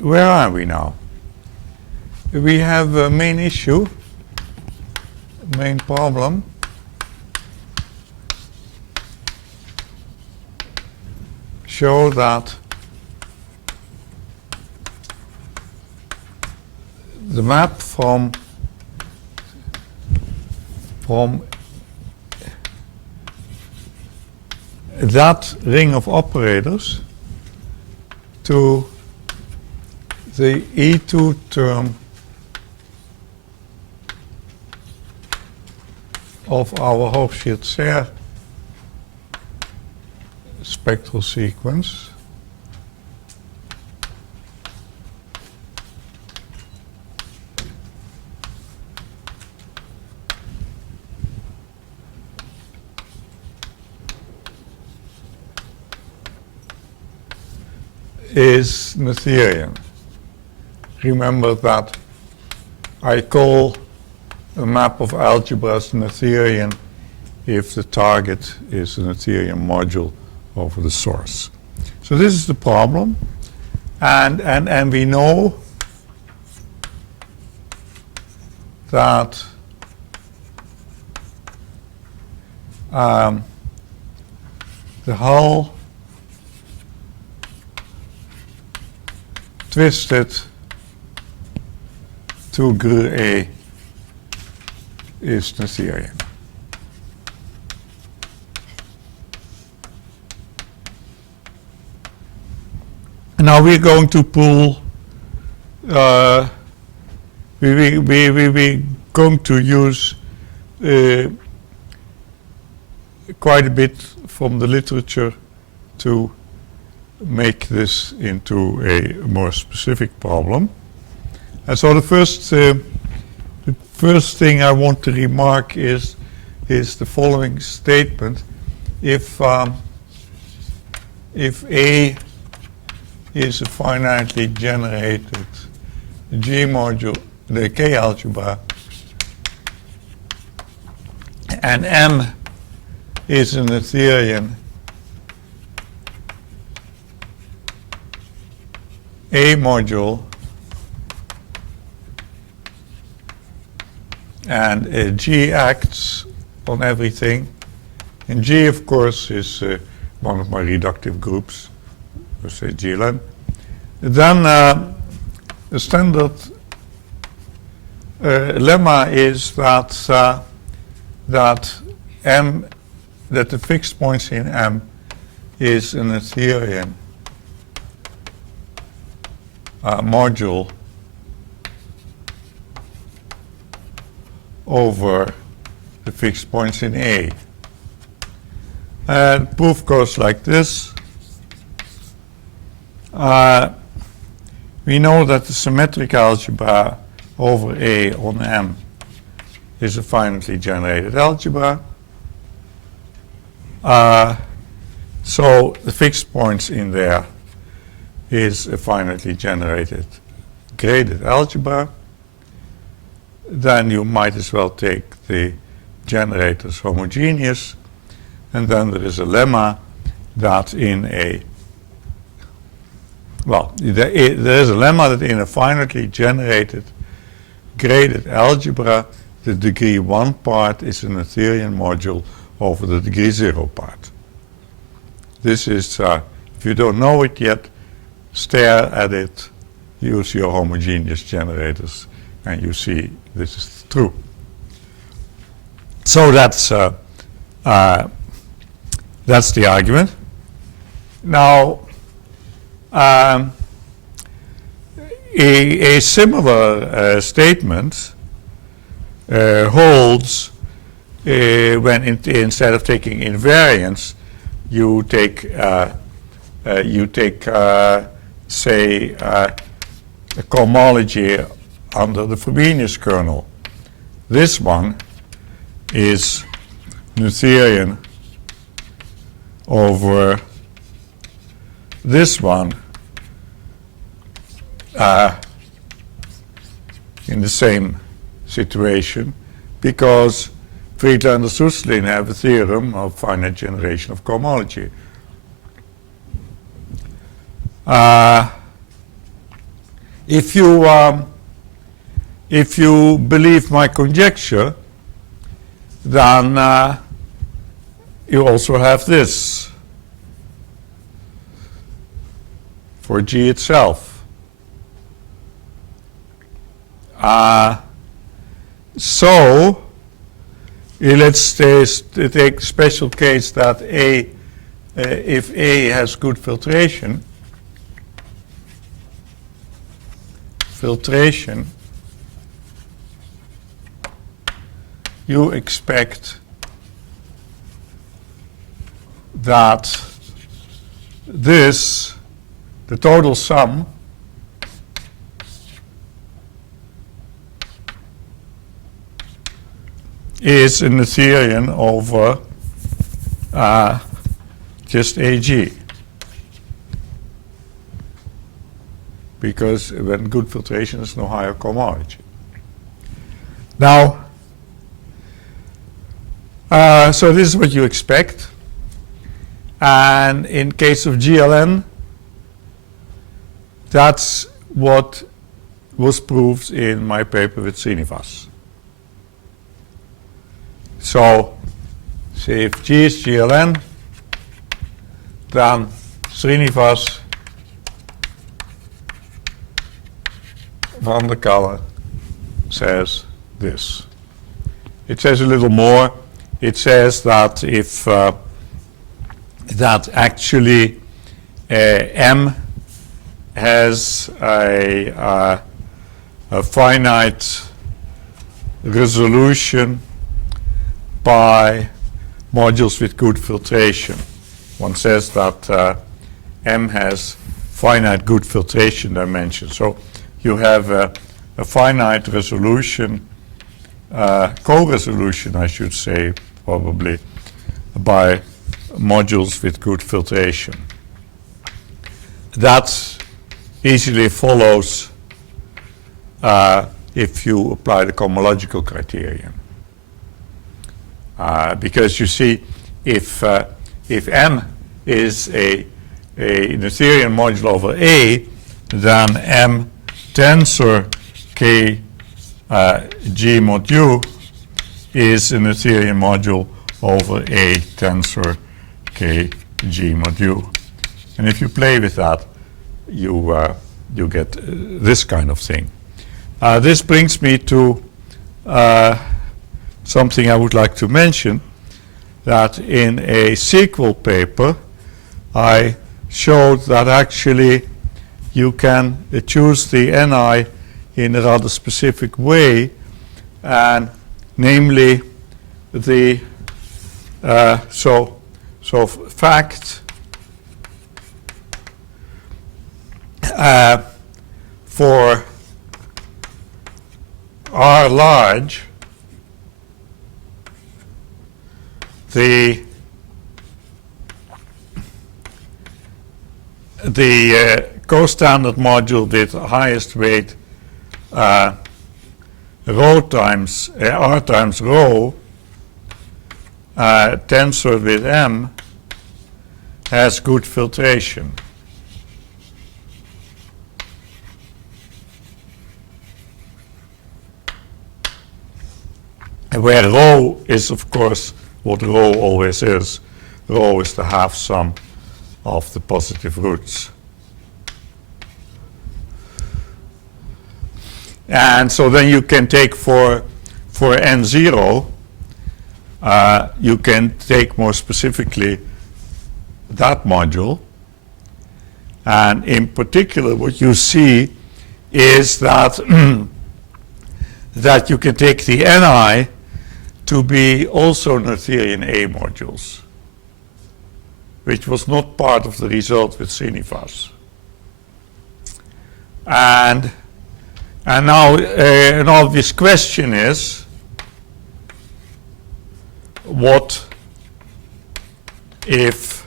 where are we now? We have a main issue, main problem. Show that the map from that ring of operators to the E2 term of our Hochschild-Serre spectral sequence is Noetherian. Remember that I call a map of algebras Noetherian if the target is a Noetherian module over the source. So this is the problem, and we know that the hull twisted to Gr A is Noetherian. Now we're going to pull, we're going to use quite a bit from the literature to make this into a more specific problem. And so the first thing I want to remark is the following statement. If A is a finitely generated G module, the K algebra, and M is an Noetherian A module, and G acts on everything, and G of course is one of my reductive groups, let's say GLN, then the standard lemma is that that the fixed points in M is an Noetherian module over the fixed points in A. And proof goes like this. We know that the symmetric algebra over A on M is a finitely generated algebra. So the fixed points in there is a finitely generated graded algebra. Then you might as well take the generators homogeneous, and then there is a lemma that in a, well, there is a lemma that in a finitely generated graded algebra, the degree 1 part is a Noetherian module over the degree 0 part. This is, if you don't know it yet, stare at it, use your homogeneous generators, and you see this is true. So that's the argument. Now, a similar statement holds when instead of taking invariance, you take say a cohomology under the Frobenius kernel. This one is Noetherian over this one in the same situation, because Friedler and Suslin have a theorem of finite generation of cohomology. if you believe my conjecture, then you also have this for G itself. So let's take special case that if A has good filtration, you expect that this, the total sum, is a Noetherian over just AG. Because when good filtration is no higher cohomology. Now, so this is what you expect. And in case of GLN, that's what was proved in my paper with Srinivas. So, say if G is GLN, then Srinivas van der Kalle says this. It says a little more. It says that if that actually M has a finite resolution by modules with good filtration. One says that M has finite good filtration dimensions. So you have a finite resolution, co-resolution I should say, probably, by modules with good filtration. That easily follows if you apply the cohomological criterion. Because you see, if M is a Noetherian module over A, then M tensor K G mod U is a Noetherian module over A tensor K G mod U. And if you play with that, you get this kind of thing. This brings me to something I would like to mention, that in a sequel paper I showed that actually you can choose the Ni in a rather specific way, and namely the fact for R large, the co-standard module with highest weight rho times R times rho tensor with M has good filtration. Where rho is, of course, what rho always is. Rho is the half sum of the positive roots. And so then you can take for N0, you can take more specifically that module. And in particular, what you see is that that you can take the Ni to be also Noetherian A modules, which was not part of the result with Srinivas. And now an obvious question is, what if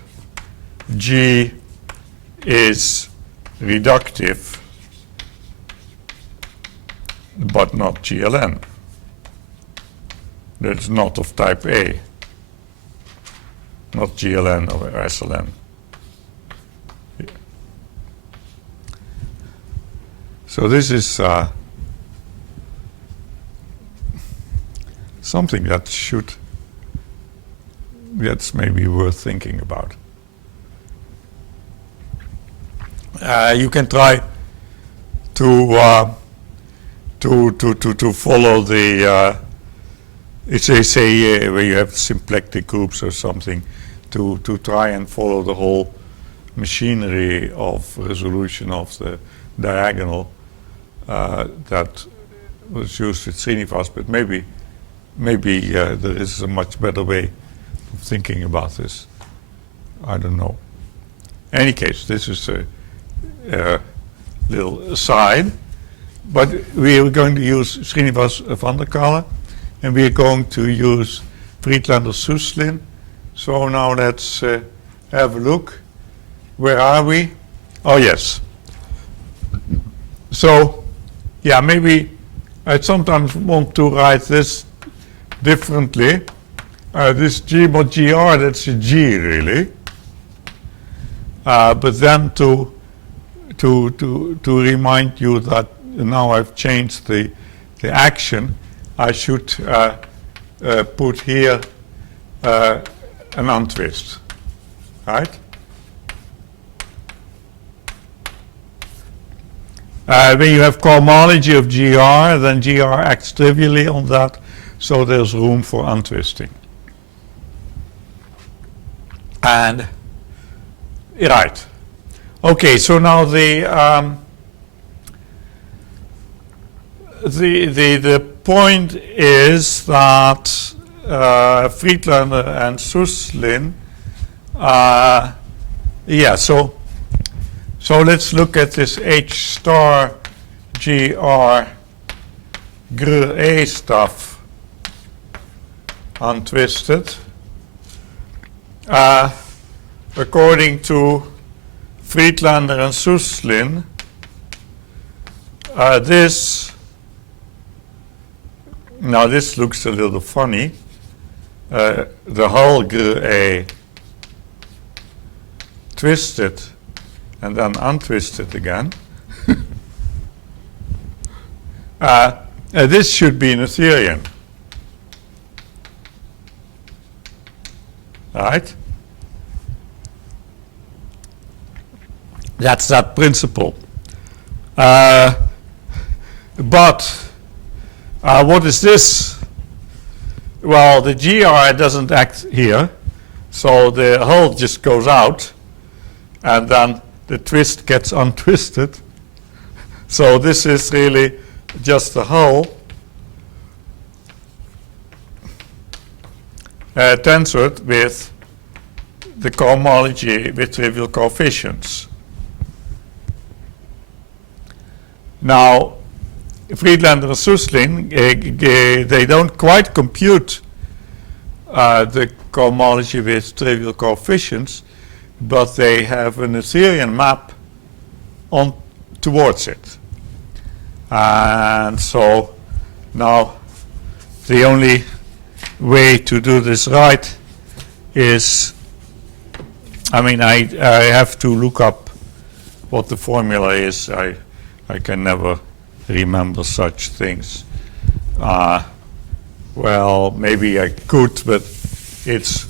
G is reductive but not GLN? That's not of type A, not GLN or SLN. So this is something that's maybe worth thinking about. You can try to follow the it's they say where you have symplectic groups or something, to try and follow the whole machinery of resolution of the diagonal that was used with Srinivas, but maybe there is a much better way of thinking about this. I don't know. In any case, this is a little aside, but we are going to use Srinivas van der Kale, and we are going to use Friedlander-Suslin. So now let's have a look. Where are we? Oh yes. So, yeah, maybe I sometimes want to write this differently. This G mod GR, that's a G really. But then to remind you that now I've changed the action, I should put here an untwist, right? When you have cohomology of GR, then GR acts trivially on that, so there's room for untwisting. And, right. Okay, so now the point is that Friedlander and Suslin, yeah, so let's look at this H star GR gr A stuff untwisted. According to Friedlander and Suslin, this looks a little funny. The whole gr A twisted and then untwisted again. This should be Noetherian, right? That's that principle. But what is this? Well, the GR doesn't act here, so the hull just goes out, and then the twist gets untwisted. So this is really just the hull tensored with the cohomology with trivial coefficients. Now, Friedlander and Suslin, they don't quite compute the cohomology with trivial coefficients, but they have a Noetherian map on towards it. And so now the only way to do this right is, I mean, I have to look up what the formula is. I can never remember such things. Well, maybe I could, but it's,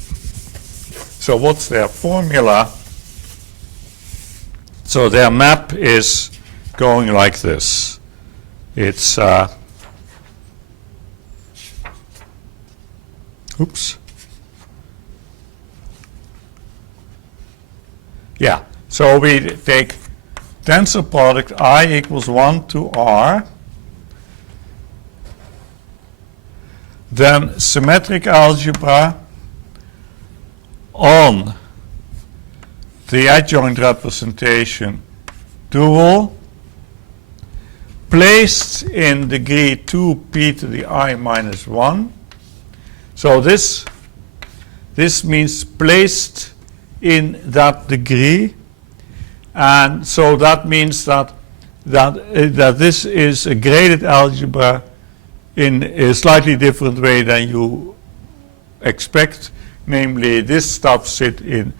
so what's their formula? So their map is going like this. It's, oops. Yeah, so we take tensor product I equals 1 to R, then symmetric algebra on the adjoint representation dual placed in degree 2p to the I minus 1. So this means placed in that degree, and so that means that this is a graded algebra in a slightly different way than you expect. Namely, this stuff sits in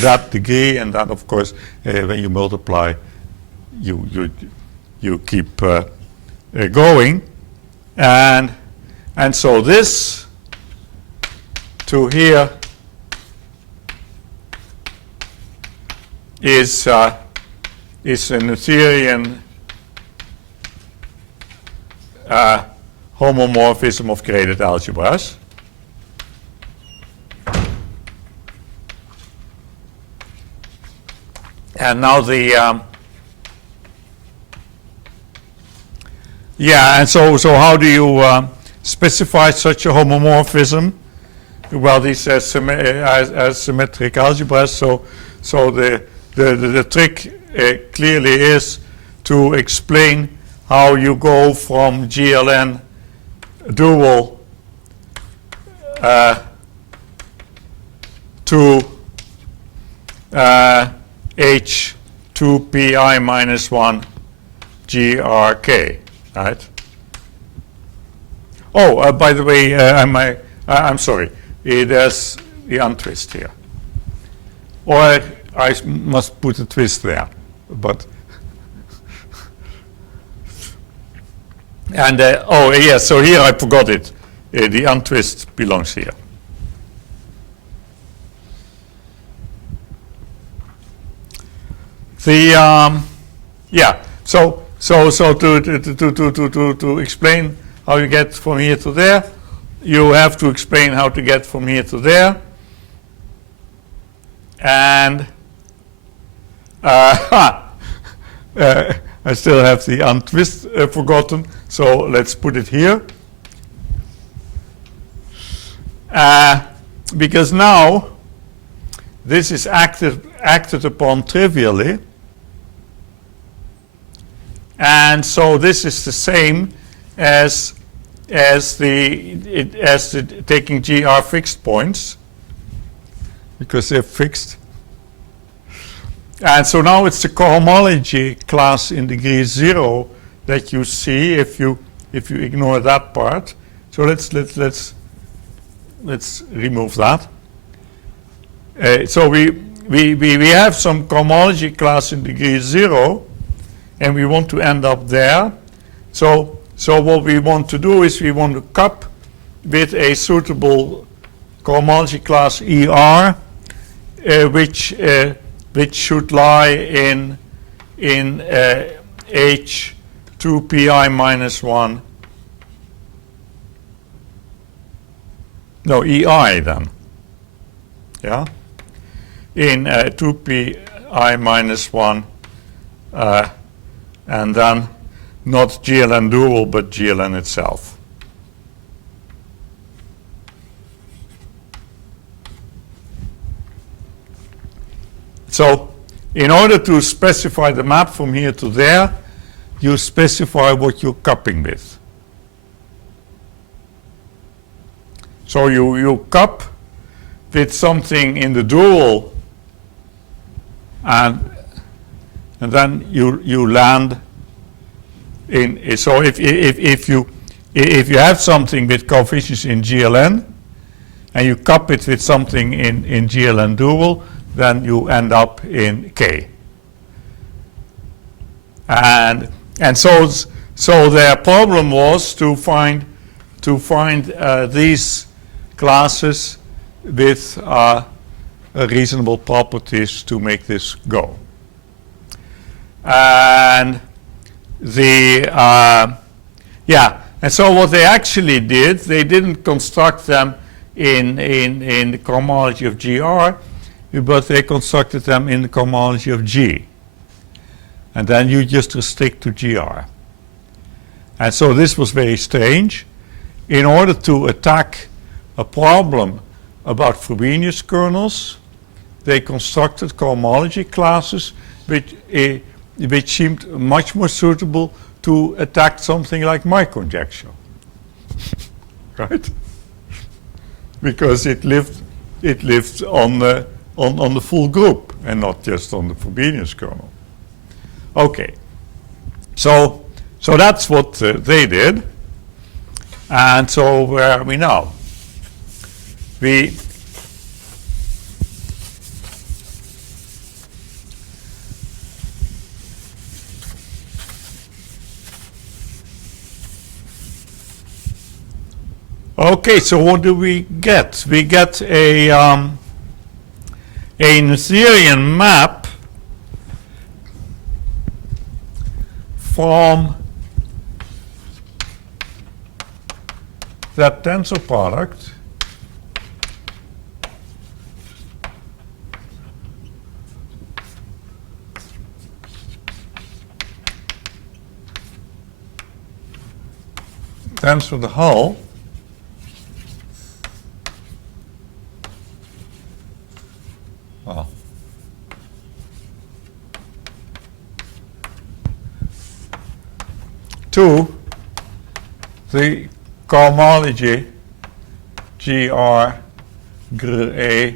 that degree, and that, of course, when you multiply, you you keep going, and so this to here is a Noetherian homomorphism of graded algebras. And now the and so how do you specify such a homomorphism? Well, these are symmetric algebras. So the trick clearly is to explain how you go from GLN dual to H2pi minus 1 GRK, right? Oh, by the way, I'm sorry. There's the untwist here. Or I must put a twist there, but and oh yes, so here I forgot it. The untwist belongs here. The so to explain how you get from here to there, you have to explain how to get from here to there, and I still have the untwist forgotten, so let's put it here. Because now this is acted upon trivially, and so this is the same as taking GR fixed points, because they're fixed. And so now it's the cohomology class in degree 0 that you see if you ignore that part. So let's remove that. So we have some cohomology class in degree 0, and we want to end up there. So what we want to do is we want to cup with a suitable cohomology class ER, which should lie in H2pi minus 1. No, EI then. Yeah? In 2pi minus 1, and then not GLN dual, but GLN itself. So in order to specify the map from here to there, you specify what you're cupping with. So you cup with something in the dual, and then you land in. So if you have something with coefficients in GLN, and you cup it with something in GLN dual, then you end up in K. And so their problem was to find these classes with reasonable properties to make this go. And and so what they actually did, they didn't construct them in the cohomology of GR, but they constructed them in the cohomology of G. And then you just restrict to GR. And so this was very strange. In order to attack a problem about Frobenius kernels, they constructed cohomology classes which seemed much more suitable to attack something like my conjecture. Right? Because it lived on the full group and not just on the Frobenius kernel. Okay, so that's what they did, and so where are we now? Okay, so what do we get? We get a Noetherian map from that tensor product tensor the hull to the cohomology GR A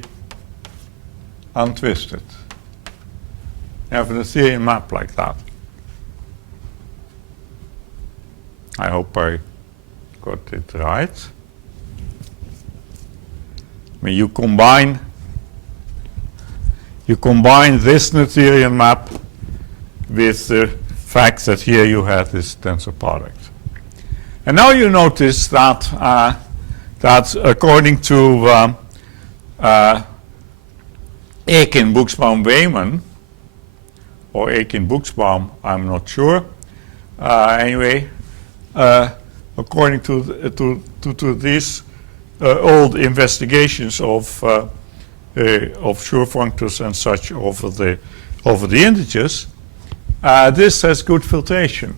untwisted. Have an Noetherian map like that. I hope I got it right. I mean, you combine this Noetherian map with the fact that here you have this tensor product. And now you notice that that according to Akin, Buxbaum, Weyman, or Akin, Buxbaum, I'm not sure. Anyway, according to these old investigations of Schur functors and such over the integers, this has good filtration.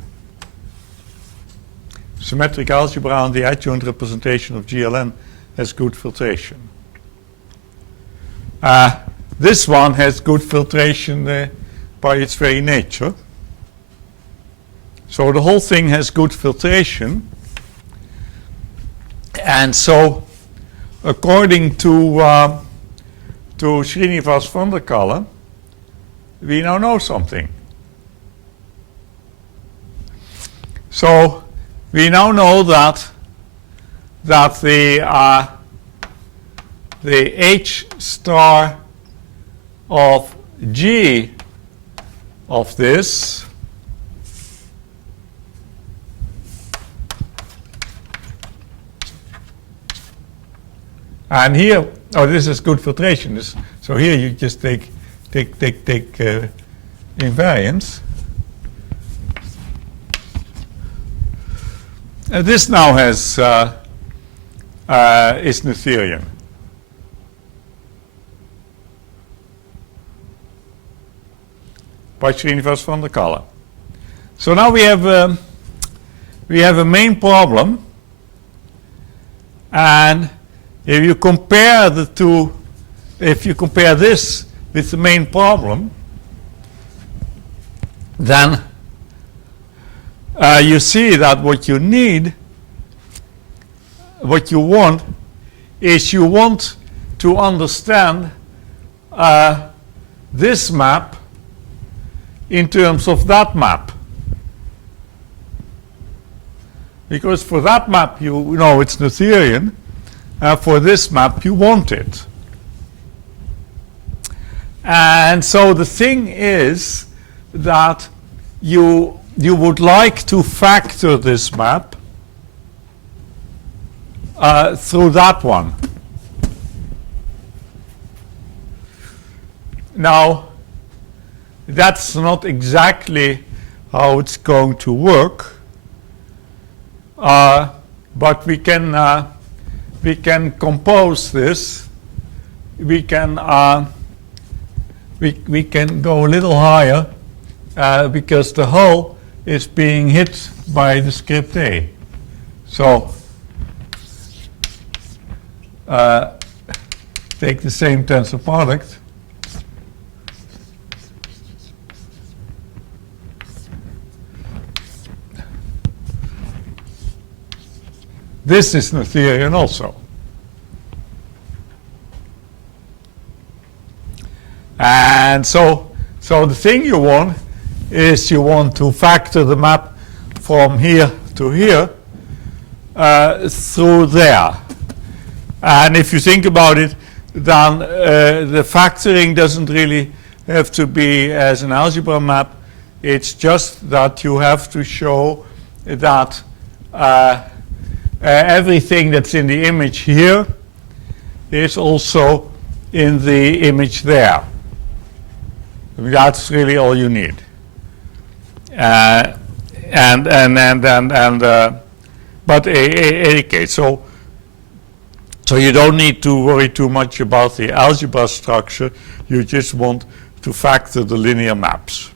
Symmetric algebra on the adjoint representation of GLN has good filtration. This one has good filtration by its very nature. So the whole thing has good filtration. And so according to Srinivas van der Kalle, we now know something. So we now know that the H star of G of this and here, oh, this is good filtration. So here you just take invariance. This now has is Noetherian. By Srinivas van der Kalle. So now we have a main problem, and if you compare the two, if you compare this with the main problem, then you see that what you need, what you want, is you want to understand this map in terms of that map. Because for that map you know it's Noetherian, for this map you want it. And so the thing is that you would like to factor this map through that one. Now, that's not exactly how it's going to work, but we can compose this. We can go a little higher because the hull is being hit by the script A. So take the same tensor product. This is Noetherian also. And so the thing you want is you want to factor the map from here to here through there. And if you think about it, then the factoring doesn't really have to be as an algebra map. It's just that you have to show that everything that's in the image here is also in the image there. That's really all you need. But in any case, so you don't need to worry too much about the algebra structure. You just want to factor the linear maps.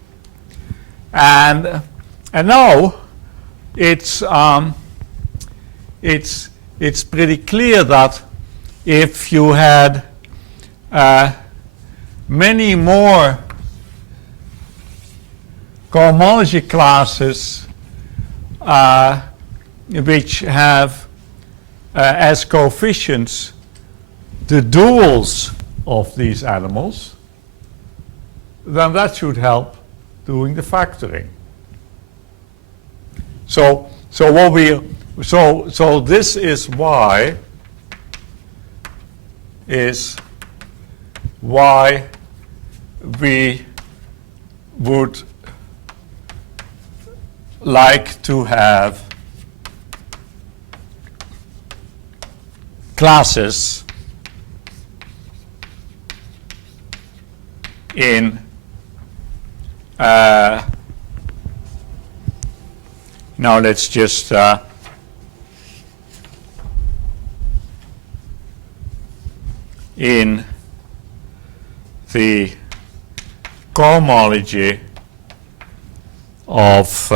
And now it's pretty clear that if you had many more cohomology classes which have as coefficients the duals of these animals, then that should help doing the factoring. So this is why we would like to have classes in now let's just in the cohomology of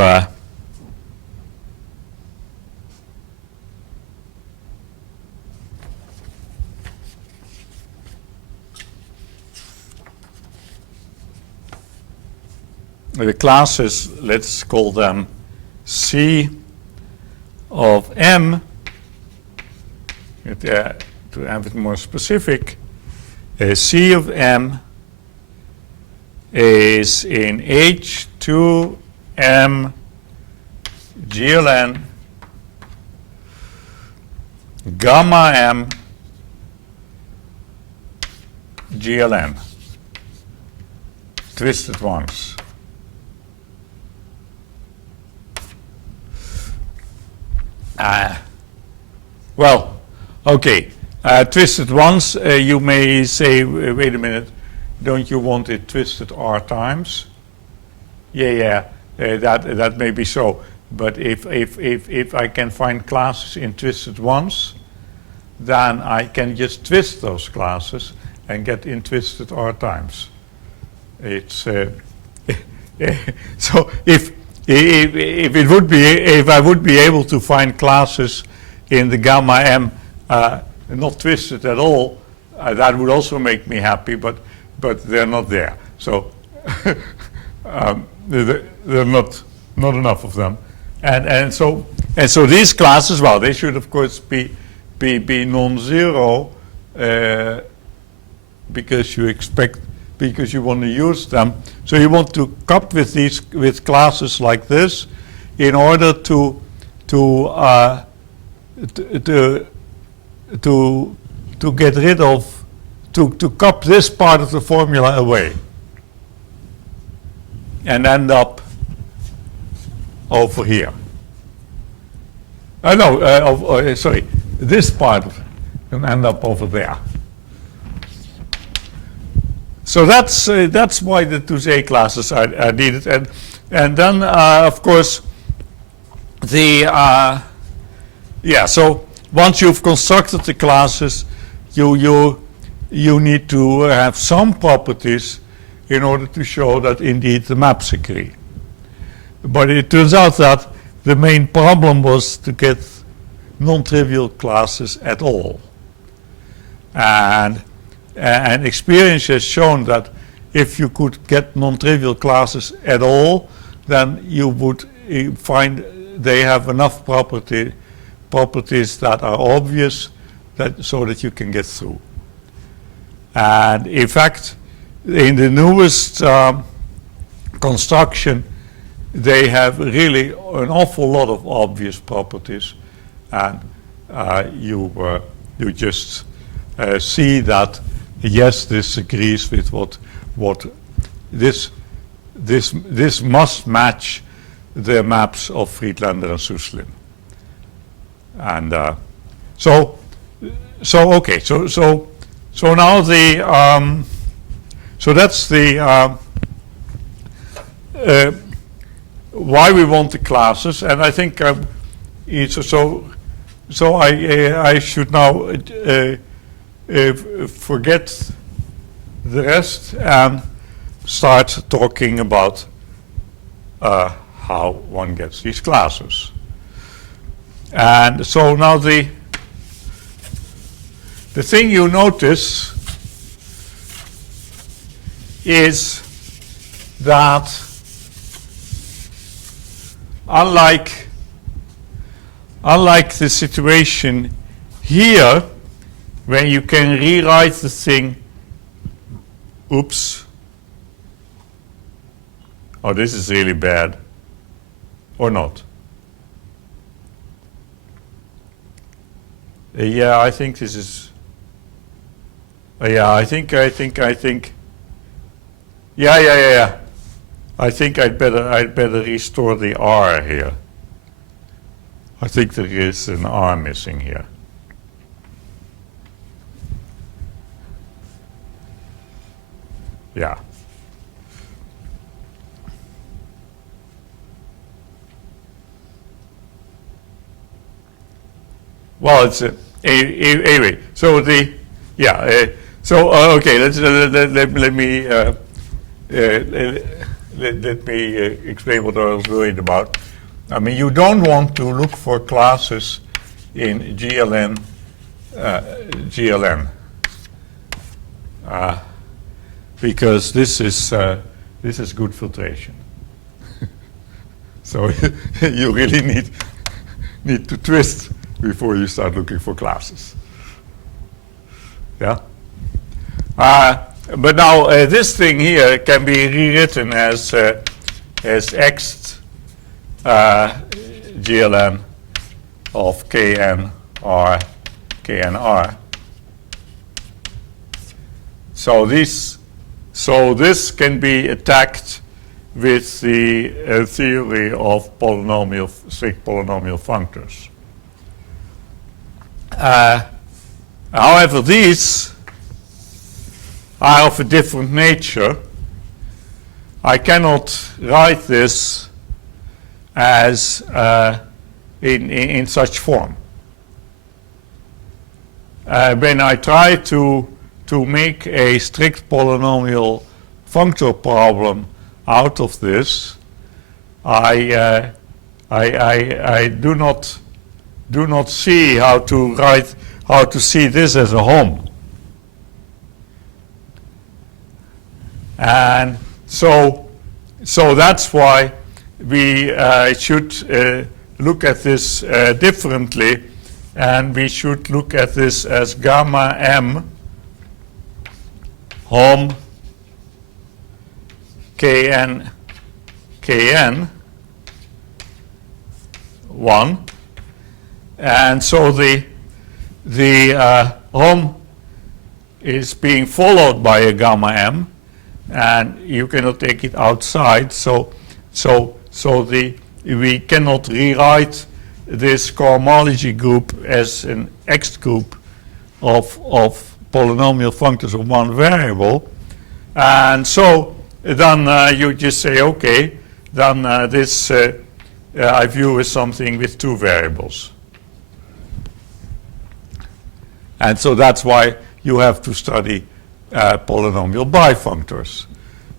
the classes, let's call them C of M, to have it more specific, C of M is in H2M GLN gamma M GLN, twisted ones. Well, okay, twisted ones, you may say, wait a minute, don't you want it twisted R times? Yeah, that may be so. But if I can find classes in twisted ones, then I can just twist those classes and get in twisted R times. It's so if I would be able to find classes in the gamma M not twisted at all, that would also make me happy. But they're not there. So there are not enough of them. And so these classes, well, they should of course be non-zero because you want to use them. So you want to cope with classes like this in order to get rid of, to cop this part of the formula away and end up over here. Sorry, this part can end up over there. So that's why the 2A classes are needed, and then of course the so once you've constructed the classes, you need to have some properties in order to show that indeed the maps agree. But it turns out that the main problem was to get non-trivial classes at all, and experience has shown that if you could get non-trivial classes at all, then you would find they have enough properties that are obvious so that you can get through. And in fact, in the newest construction, they have really an awful lot of obvious properties, and you just see that yes, this agrees with what this must match the maps of Friedlander and Suslin. And so okay, so now the so that's the why we want the classes, and I think so I should now forget the rest and start talking about how one gets these classes. And so now the thing you notice is that unlike the situation here, when you can rewrite the thing, oops, oh, this is really bad, or not. Yeah, I think this is, yeah, I think, yeah. I think I'd better restore the R here. I think there is an R missing here. Yeah. Well, it's anyway. So the okay. Let me explain what I was worried about. I mean, you don't want to look for classes in GLN, because this is good filtration. So you really need to twist before you start looking for classes. Yeah. But now this thing here can be rewritten as X GLN of KNR. So this can be attacked with the theory of strict polynomial functors. However, these are of a different nature. I cannot write this as in such form. When I try to make a strict polynomial functor problem out of this, I do not see how to see this as a home. And so that's why we should look at this differently, and we should look at this as gamma m home kn 1, and so the home is being followed by a gamma m, and you cannot take it outside. So we cannot rewrite this cohomology group as an X group of polynomial functors of one variable, and so then you just say, okay, then this I view as something with two variables. And so that's why you have to study polynomial bifunctors,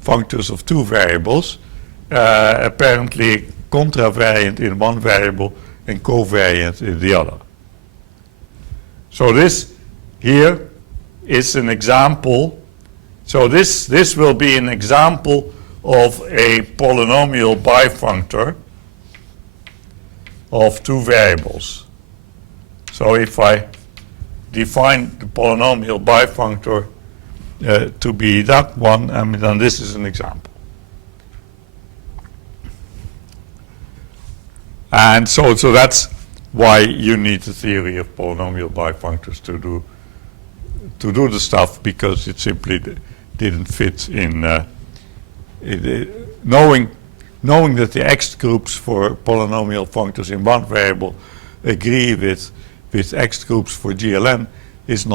functors of two variables, apparently contravariant in one variable and covariant in the other. So this here is an example. So this will be an example of a polynomial bifunctor of two variables. So if I define the polynomial bifunctor to be that one, I mean, then this is an example. And so that's why you need the theory of polynomial bifunctors to do the stuff, because it simply didn't fit in knowing that the X groups for polynomial functors in one variable agree with X groups for GLN does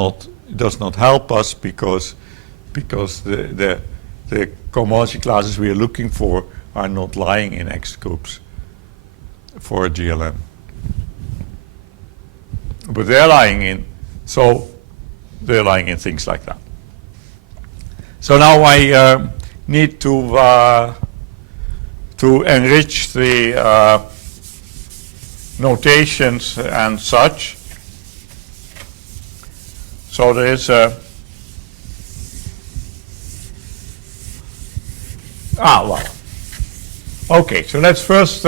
not help us because the cohomology classes we are looking for are not lying in X groups for GLN. But they're lying in things like that. So now I need to enrich the notations and such. So there is a well. Okay, so let's first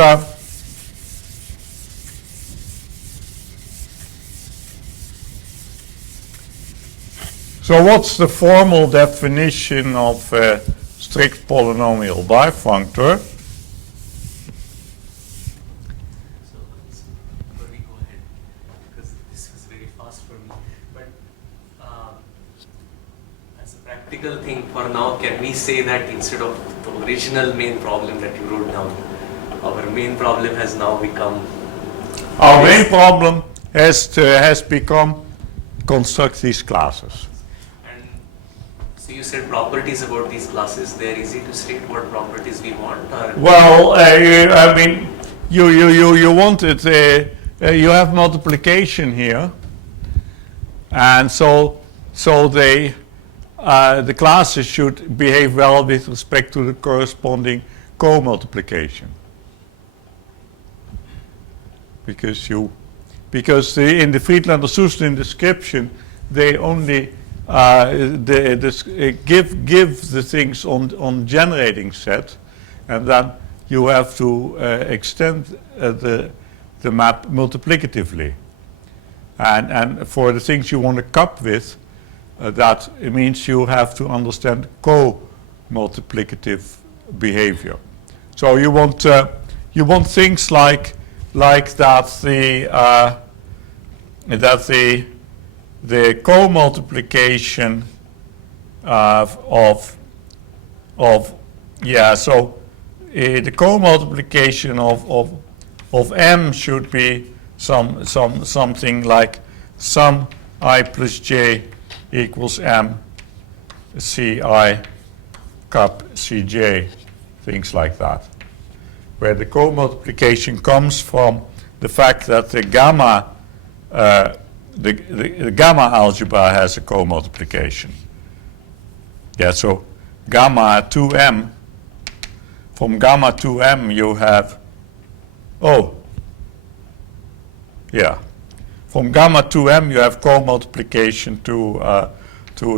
so what's the formal definition of a strict polynomial bifunctor? So before we go ahead, because this was very fast for me, but as a practical thing for now, can we say that instead of the original main problem that you wrote down, our main problem has now become... Our main problem has become construct these classes. And so you said properties about these classes. They're easy to state what properties we want, or... Well, I mean, you wanted you have multiplication here, and so they the classes should behave well with respect to the corresponding co-multiplication. Because in the Friedlander-Suslin description, they only give the things on generating set, and then you have to extend the map multiplicatively. And for the things you want to cup with, that it means you have to understand co-multiplicative behavior. So you want things like that the co-multiplication the co-multiplication of M should be something like sum I plus j equals M Ci cup Cj, things like that, where the co-multiplication comes from the fact that the gamma the gamma algebra has a co-multiplication. Yeah, so gamma 2m, from gamma 2m you have, from gamma 2m you have co-multiplication to a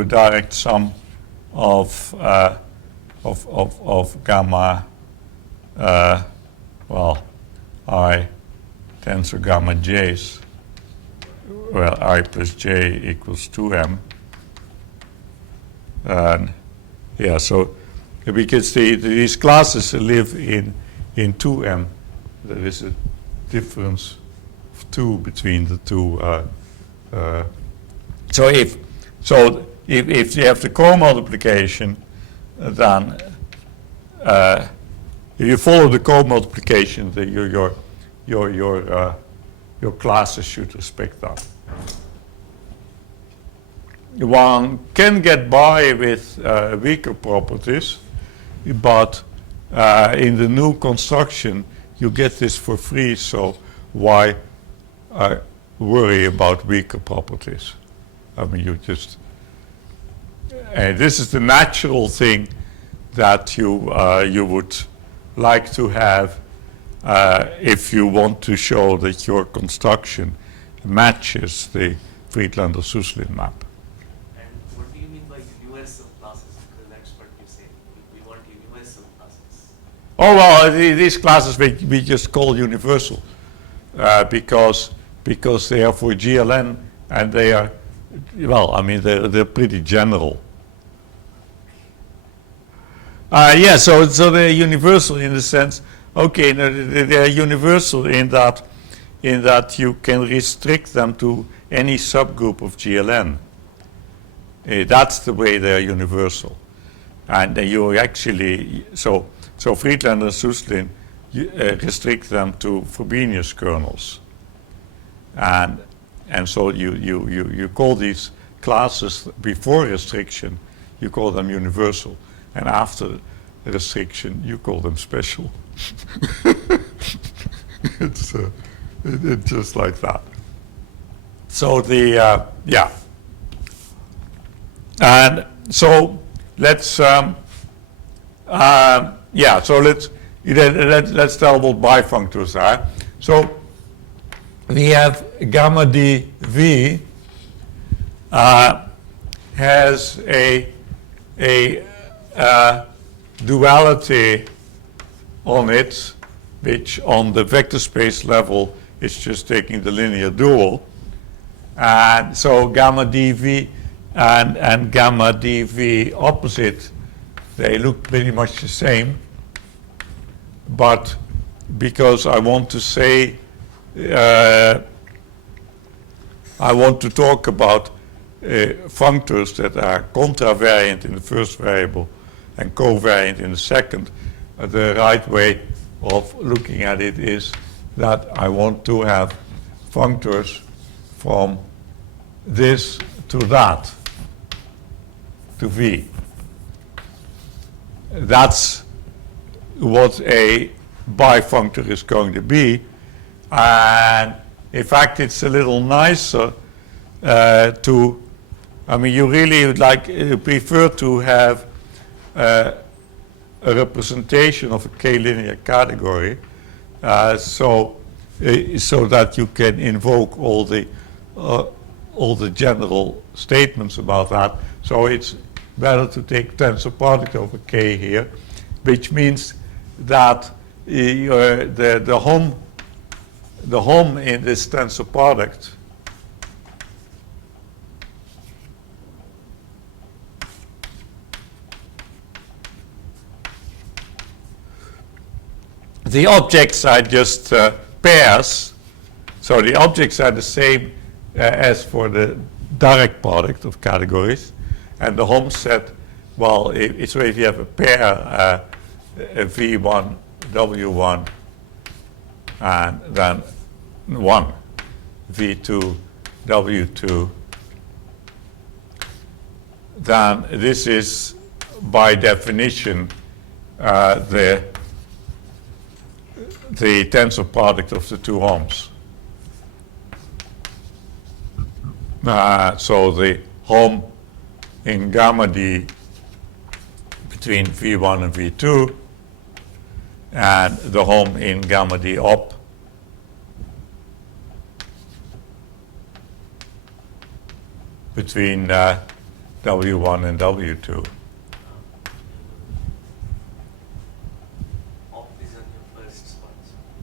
direct sum of gamma, I tensor gamma j's, well, I plus j equals 2m. And so because these classes live in 2m, there is a difference of 2 between the two. So if you have the co-multiplication, then if you follow the co-multiplication, your classes should respect that. One can get by with weaker properties, but in the new construction you get this for free, so why worry about weaker properties? I mean, you just, this is the natural thing that you would like to have if you want to show that your construction matches the Friedlander-Suslin map. And what do you mean by universal classes? Because that's what you say. We want universal classes. Oh, well, these classes we just call universal because they are for GLN, and they are, well, I mean, they're pretty general. So they're universal in the sense, okay, they're universal in that you can restrict them to any subgroup of GLN. That's the way they're universal. And you actually, so Friedlander and Suslin restrict them to Frobenius kernels. And so you call these classes before restriction, you call them universal, and after restriction, you call them special. It's just like that. So yeah, and so let's so let's tell what bifunctors are. So we have gamma dV has a duality on it, which on the vector space level is just taking the linear dual. And so gamma dV and gamma dV opposite, they look pretty much the same. But because I want to say, I want to talk about functors that are contravariant in the first variable and covariant in the second, the right way of looking at it is that I want to have functors from this to that, to V. That's what a bifunctor is going to be. And in fact, it's a little nicer I mean, you really would prefer to have a representation of a k-linear category, so that you can invoke all the general statements about that. So it's better to take tensor product over k here, which means that the hom in this tensor product the objects are just pairs, so the objects are the same as for the direct product of categories, and the hom set, well, so if you have a pair, V1, W1, and then 1, V2, W2, then this is by definition the tensor product of the two homs. So the hom in gamma d between V1 and V2, and the hom in gamma d op between W1 and W2.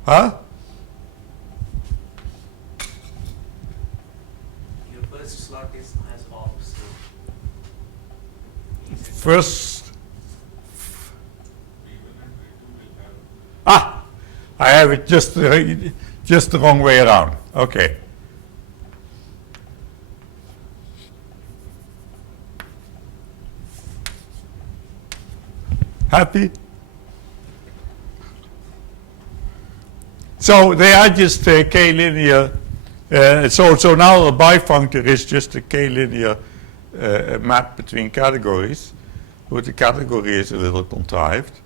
Huh? Your first slot has ops. So First. I have it just the wrong way around. Okay. Happy? So they are just k-linear. So now a bifunctor is just a k-linear map between categories, but the category is a little contrived,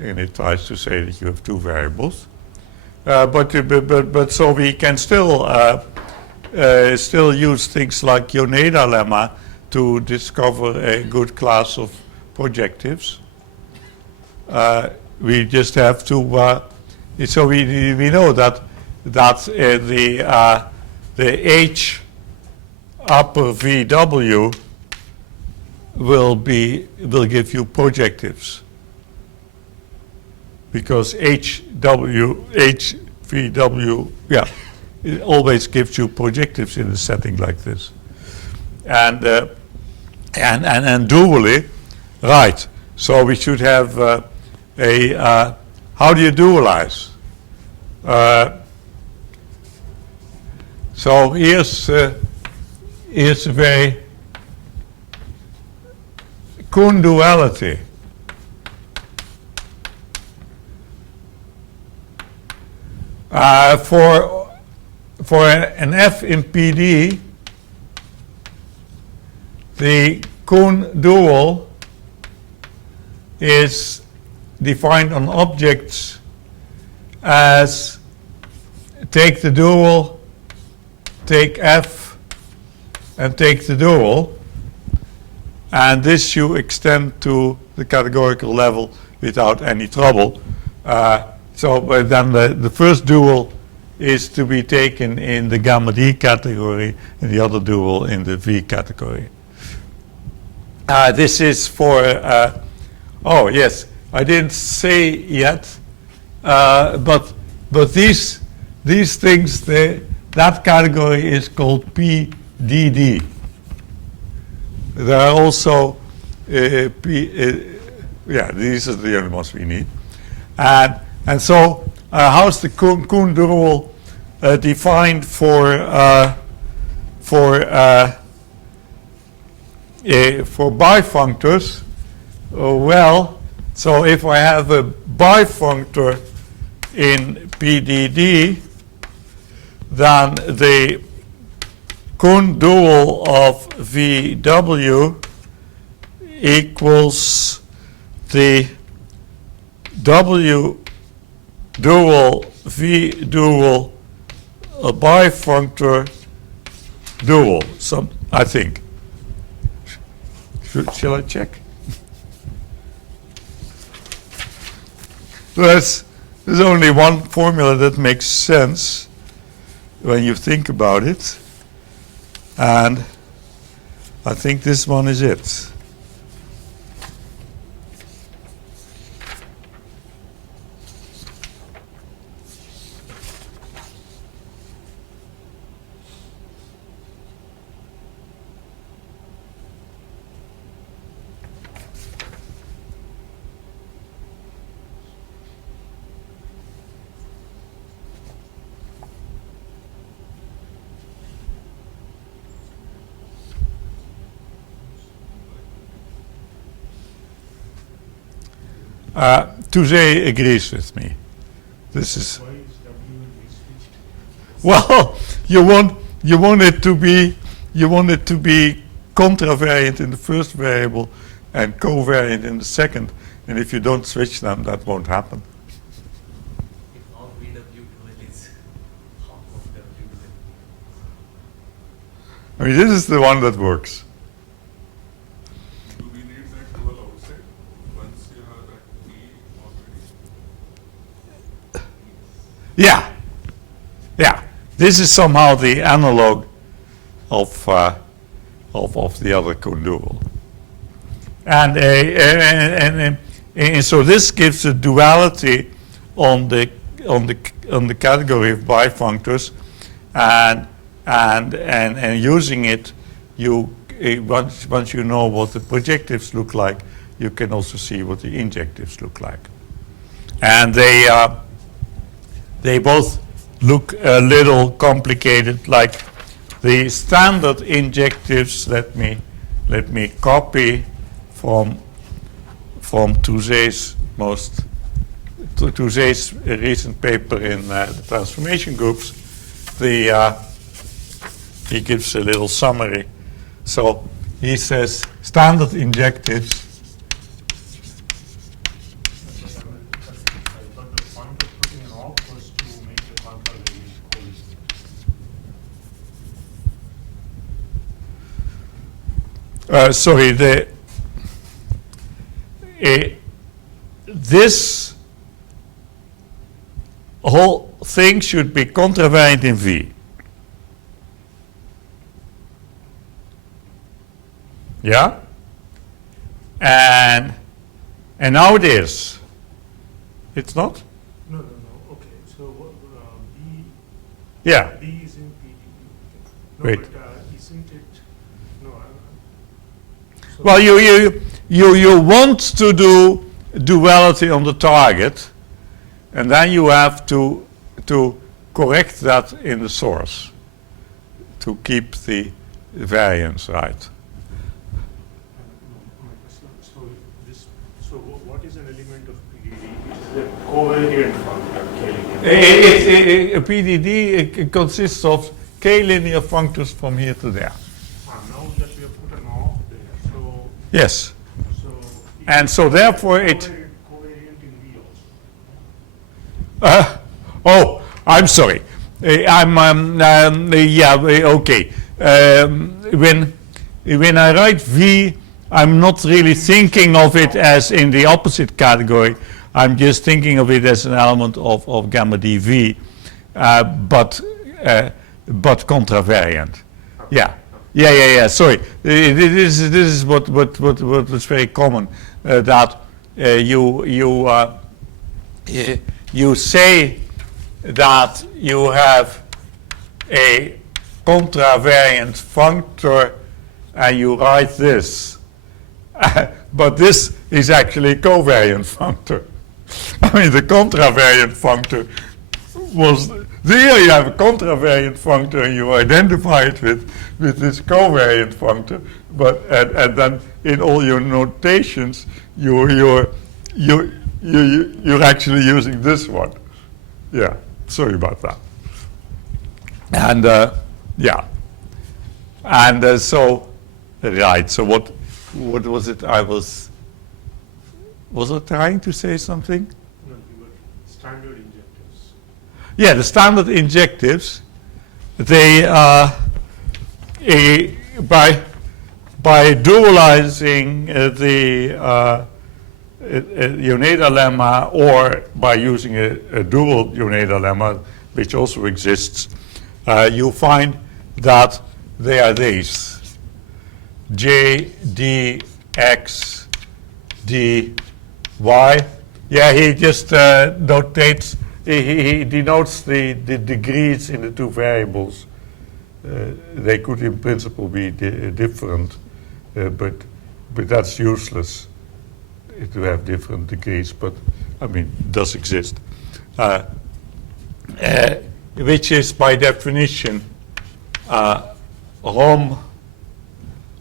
and it tries to say that you have two variables. But so we can still use things like Yone Dilemma to discover a good class of projectives. We just have to. So we know that the H upper VW will give you projectives, because HVW, yeah, it always gives you projectives in a setting like this, and dually, right? So we should have how do you dualize? So here's a very Kuhn duality. for an F in PD, the Kuhn dual is defined on objects as take the dual, take F, and take the dual. And this you extend to the categorical level without any trouble. But then the first dual is to be taken in the gamma D category and the other dual in the V category. This is for, oh yes, I didn't say yet, but these things, that category is called PDD. There are also, yeah, these are the only ones we need. And so, how's the Kuhn dual defined for bifunctors? Well, so if I have a bifunctor in PDD, then the Kuhn dual of VW equals the W dual V dual a bifunctor dual. I think. Shall I check? There's only one formula that makes sense when you think about it, and I think this one is it. Touzé agrees with me. This is Why is W switched? well. You want it to be contravariant in the first variable and covariant in the second. And if you don't switch them, that won't happen. If all VW dual is half of W dual. I mean, this is the one that works. Do we need that dual outside once you have that V already? Yeah. This is somehow the analog of the other Kuhn dual. And so this gives a duality on the category of bifunctors, and using it, once you know what the projectives look like, you can also see what the injectives look like. And they both look a little complicated, like the standard injectives. Let me copy from Touzé's recent paper in the transformation groups. He gives a little summary. So he says standard injectives. I thought the point of putting an off was to make the contravariant coefficient. Sorry, this whole thing should be contravariant in V. Yeah? And now it is. It's not? No. Okay. So B. Yeah. B is in PD. No, Wait. but isn't it? No. So Well, you want to do duality on the target, and then you have to correct that in the source to keep the variance right. my question. So what is an element of PD? It's a covariant functor, K-linear. A PDD it consists of k-linear functors from here to there. Now that we have put an off there, so, Yes. so. And so therefore it... Covariant in V also. Oh, I'm sorry. Okay. When I write V, I'm not really thinking of it as in the opposite category. I'm just thinking of it as an element of gamma dV, but contravariant. Yeah. Sorry. This is what was very common, that you say that you have a contravariant functor and you write this. But this is actually a covariant functor. I mean, the contravariant functor was, there you have a contravariant functor and you identify it with this covariant functor, but and then in all your notations you're actually using this one. Yeah, sorry about that. And so right. So what was it? Was I trying to say something? No, you were standard injectives. Yeah, the standard injectives, they by dualizing the Yone dilemma, or by using a dual Yone dilemma, which also exists, you find that they are these: J, D, X, D, Y. Yeah, he just notates, he denotes the degrees in the two variables. They could in principle be different, but that's useless to have different degrees, but I mean, it does exist. Which is by definition Rho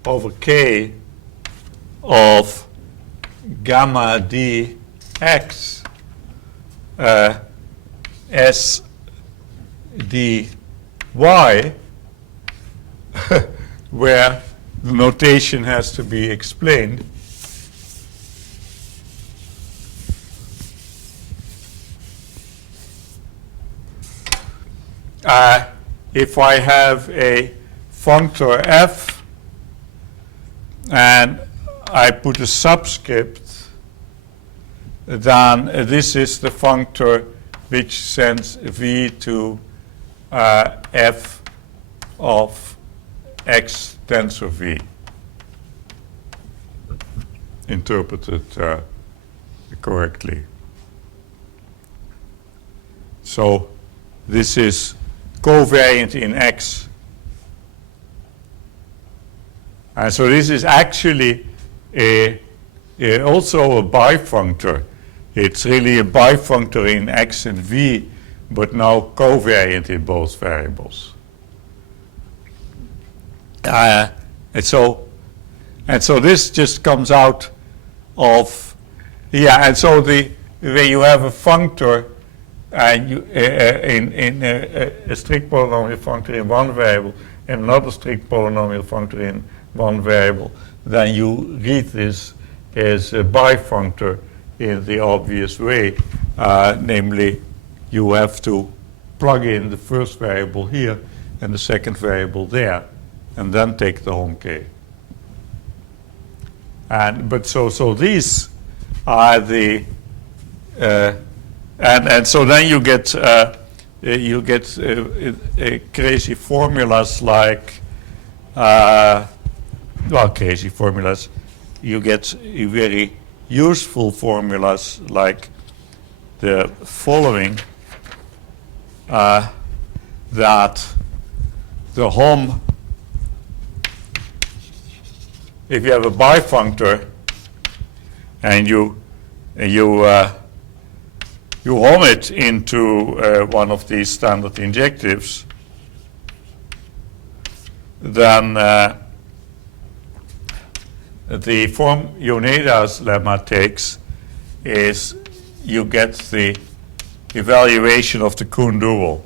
over K of gamma d x s d y, where the notation has to be explained. If I have a functor f and I put a subscript, then this is the functor which sends v to f of x tensor v, interpreted correctly. So this is covariant in x. And so this is actually also a bifunctor. It's really a bifunctor in x and v, but now covariant in both variables. And so this just comes out of, and so when you have a functor, and you, in a strict polynomial functor in one variable and another strict polynomial functor in one variable, then you read this as a bifunctor in the obvious way. Namely, you have to plug in the first variable here and the second variable there, and then take the home k. But so these are the and so then you get crazy formulas like crazy formulas. You get very useful formulas like the following: that the hom, if you have a bifunctor and you hom it into one of these standard injectives, then the form Yone Dilemma takes is you get the evaluation of the Kuhn dual.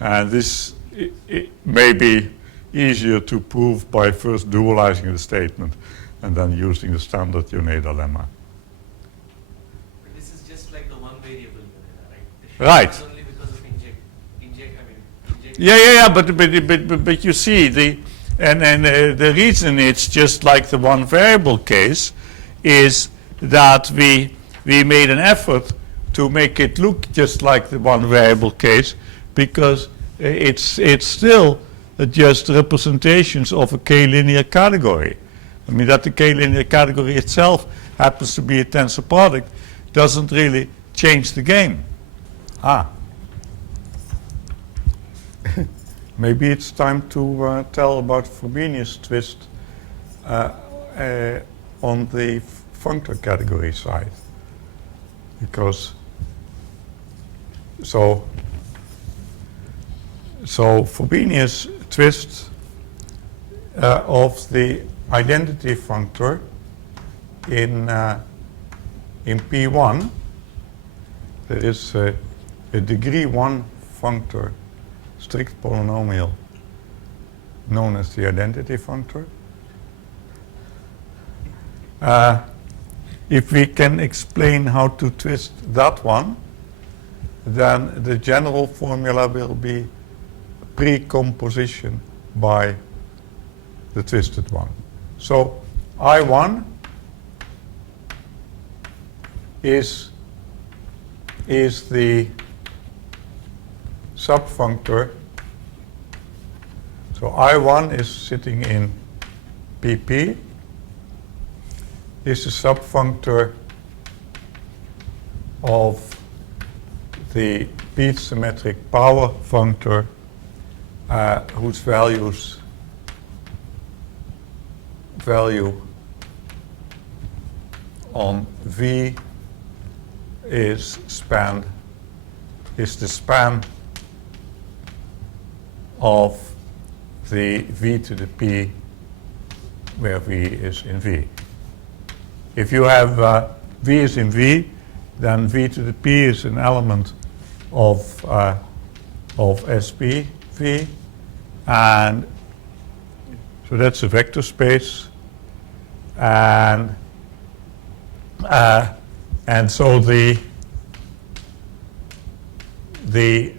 And this it may be easier to prove by first dualizing the statement and then using the standard Yone dilemma. But this is just like the one variable, right? Right. It's only because of inject. Yeah. But you see the reason it's just like the one variable case is that we made an effort to make it look just like the one variable case, because it's still just representations of a k-linear category. I mean, that the k-linear category itself happens to be a tensor product doesn't really change the game. Maybe it's time to tell about Frobenius twist on the functor category side, because so Frobenius twist of the identity functor in P1, there is a degree 1 functor, strict polynomial, known as the identity functor. If we can explain how to twist that one, then the general formula will be precomposition by the twisted one. So I1 is the subfunctor. So I1 is sitting in PP, is the subfunctor of the Beat symmetric power functor whose value on V is the span of the V to the P where V is in V. If you have V is in V, then V to the P is an element of SP V, and so that's a vector space, and so the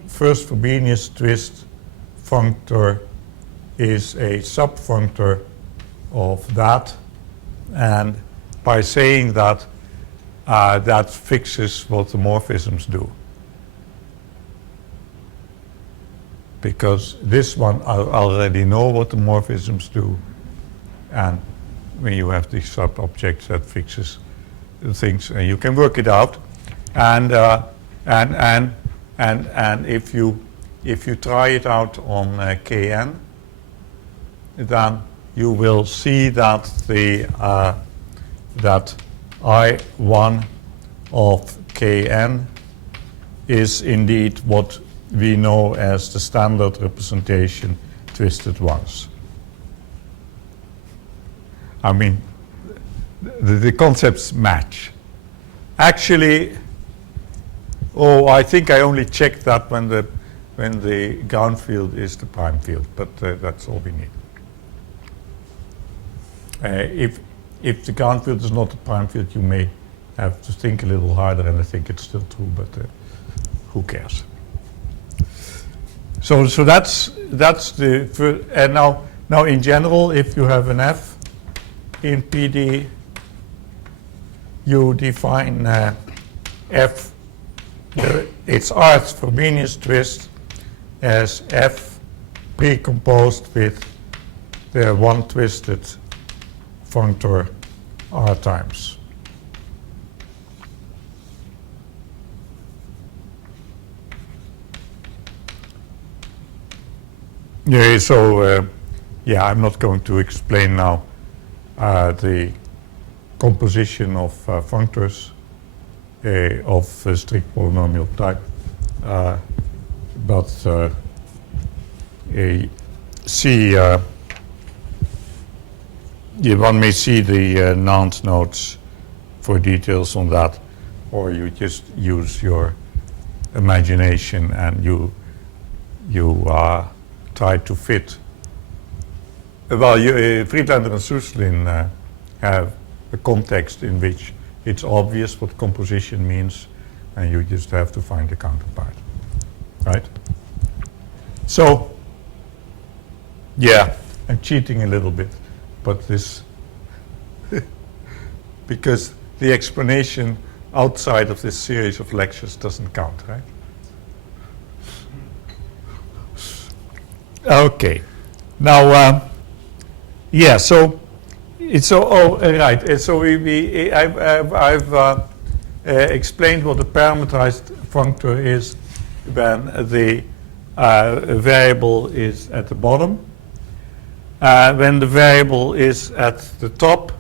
first Frobenius twist functor is a subfunctor of that, and by saying that, that fixes what the morphisms do. Because this one, I already know what the morphisms do, and when you have these sub-objects, that fixes the things, and you can work it out. And if you try it out on Kn, then you will see that that I1 of Kn is indeed what we know as the standard representation twisted ones. I mean, the concepts match. Actually, I think I only checked that when the ground field is the prime field, but that's all we need. If the ground field is not the prime field, you may have to think a little harder, and I think it's still true, but who cares? So that's the first, and now in general, if you have an F in PD, you define F, its rth Frobenius twist as F precomposed with the one twisted functor R times. Yeah, so I'm not going to explain now the composition of functors of strict polynomial type, see, one may see the Nance notes for details on that, or you just use your imagination and you try to fit. Friedlander and Suslin have a context in which it's obvious what composition means, and you just have to find the counterpart, right? So, yeah, I'm cheating a little bit, but this, because the explanation outside of this series of lectures doesn't count, right? Okay, now, yeah, so it's right. So I've explained what a parameterized functor is when the variable is at the bottom. When the variable is at the top,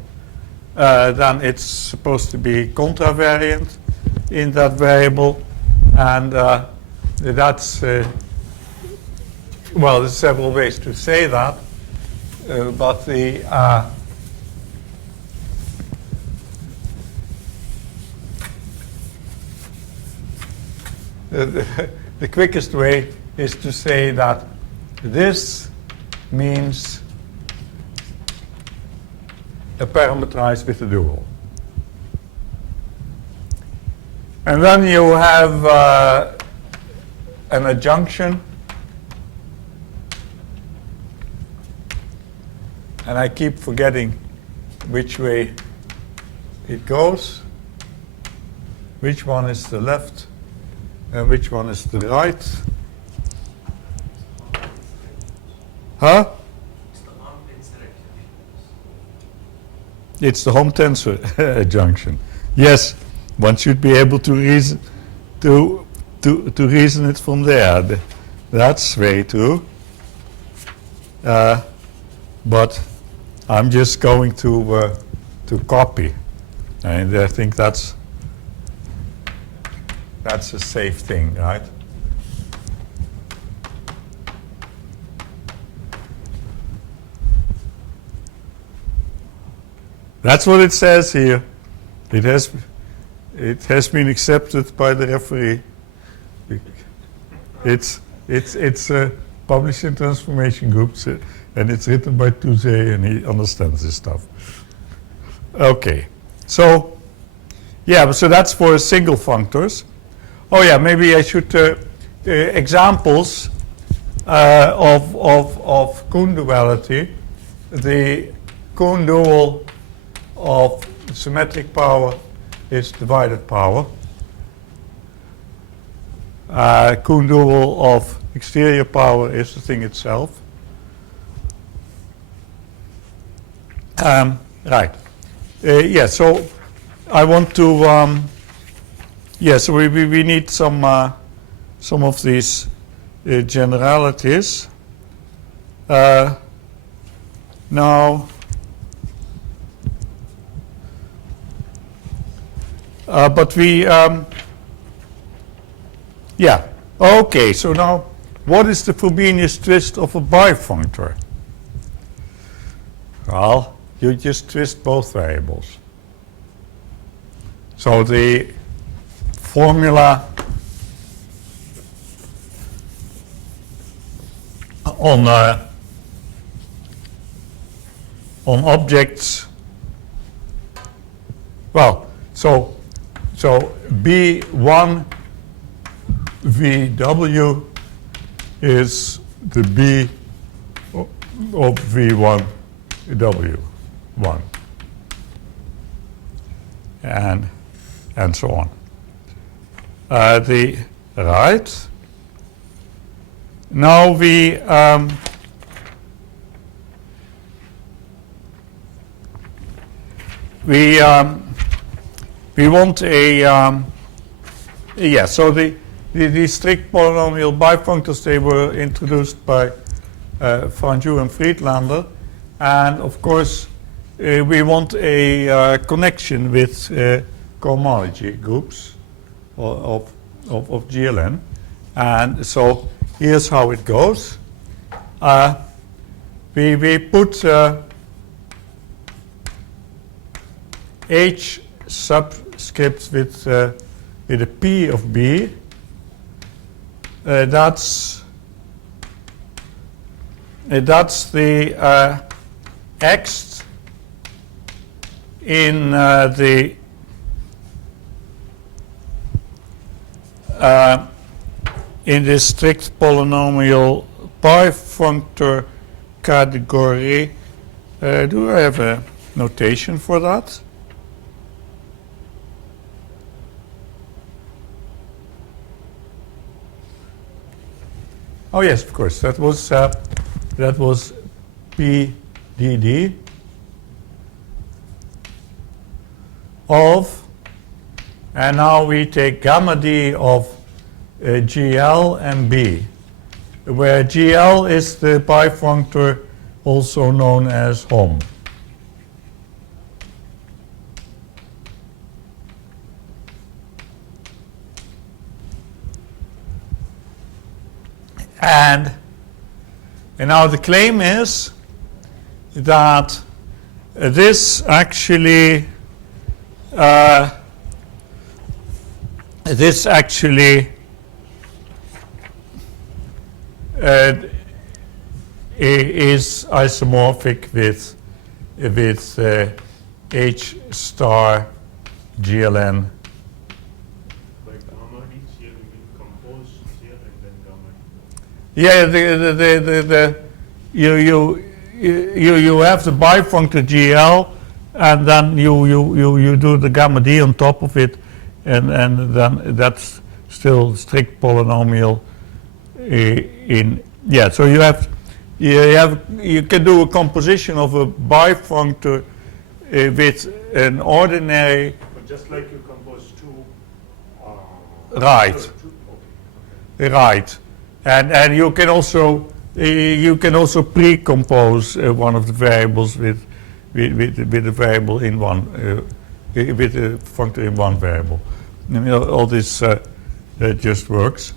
then it's supposed to be contravariant in that variable, and that's well, there's several ways to say that, but the quickest way is to say that this means a parameterized with a dual. And then you have an adjunction, and I keep forgetting which way it goes, which one is the left and which one is the right. Huh? It's the home tensor adjunction. Yes, one should be able to reason to reason it from there. That's very true. But I'm just going to copy, and I think that's a safe thing, right? That's what it says here. It has been accepted by the referee. It's published in Transformation Groups, and it's written by Touzé, and he understands this stuff. Okay, so yeah, so that's for single functors. Oh yeah, maybe I should examples of Kuhn duality. The Kuhn dual of symmetric power is divided power. Kuhn dual of exterior power is the thing itself. Right. Yeah, so I want to, yeah, so we need some of these generalities. Now, but we, yeah, okay, so now what is the Frobenius twist of a bifunctor? Well, you just twist both variables. So the formula on objects, well, so B1 VW is the B of V1 W1, and so on. The right. Now we want a yeah. So the strict polynomial bifunctors, they were introduced by Franju and Friedlander, and of course we want a connection with cohomology groups of GLN, And so here's how it goes. We put H subscript with a P of B. That's the X in the in the strict polynomial bifunctor category. Do I have a notation for that? Oh yes, of course. That was PDD of, and now we take gamma D of GL and B, where GL is the bifunctor also known as HOM. And now the claim is that this actually is isomorphic with H star GLN. By gamma D, here we will compose here and then gamma D. Yeah, you have the bifunctor GL, and then you do the gamma D on top of it, and then that's still strict polynomial in. Yeah, so you can do a composition of a bifunctor with an ordinary. But just like you compose two. Right. Okay. Right, and you can also pre-compose one of the variables with a variable in one with a functor in one variable. You know, all this that just works,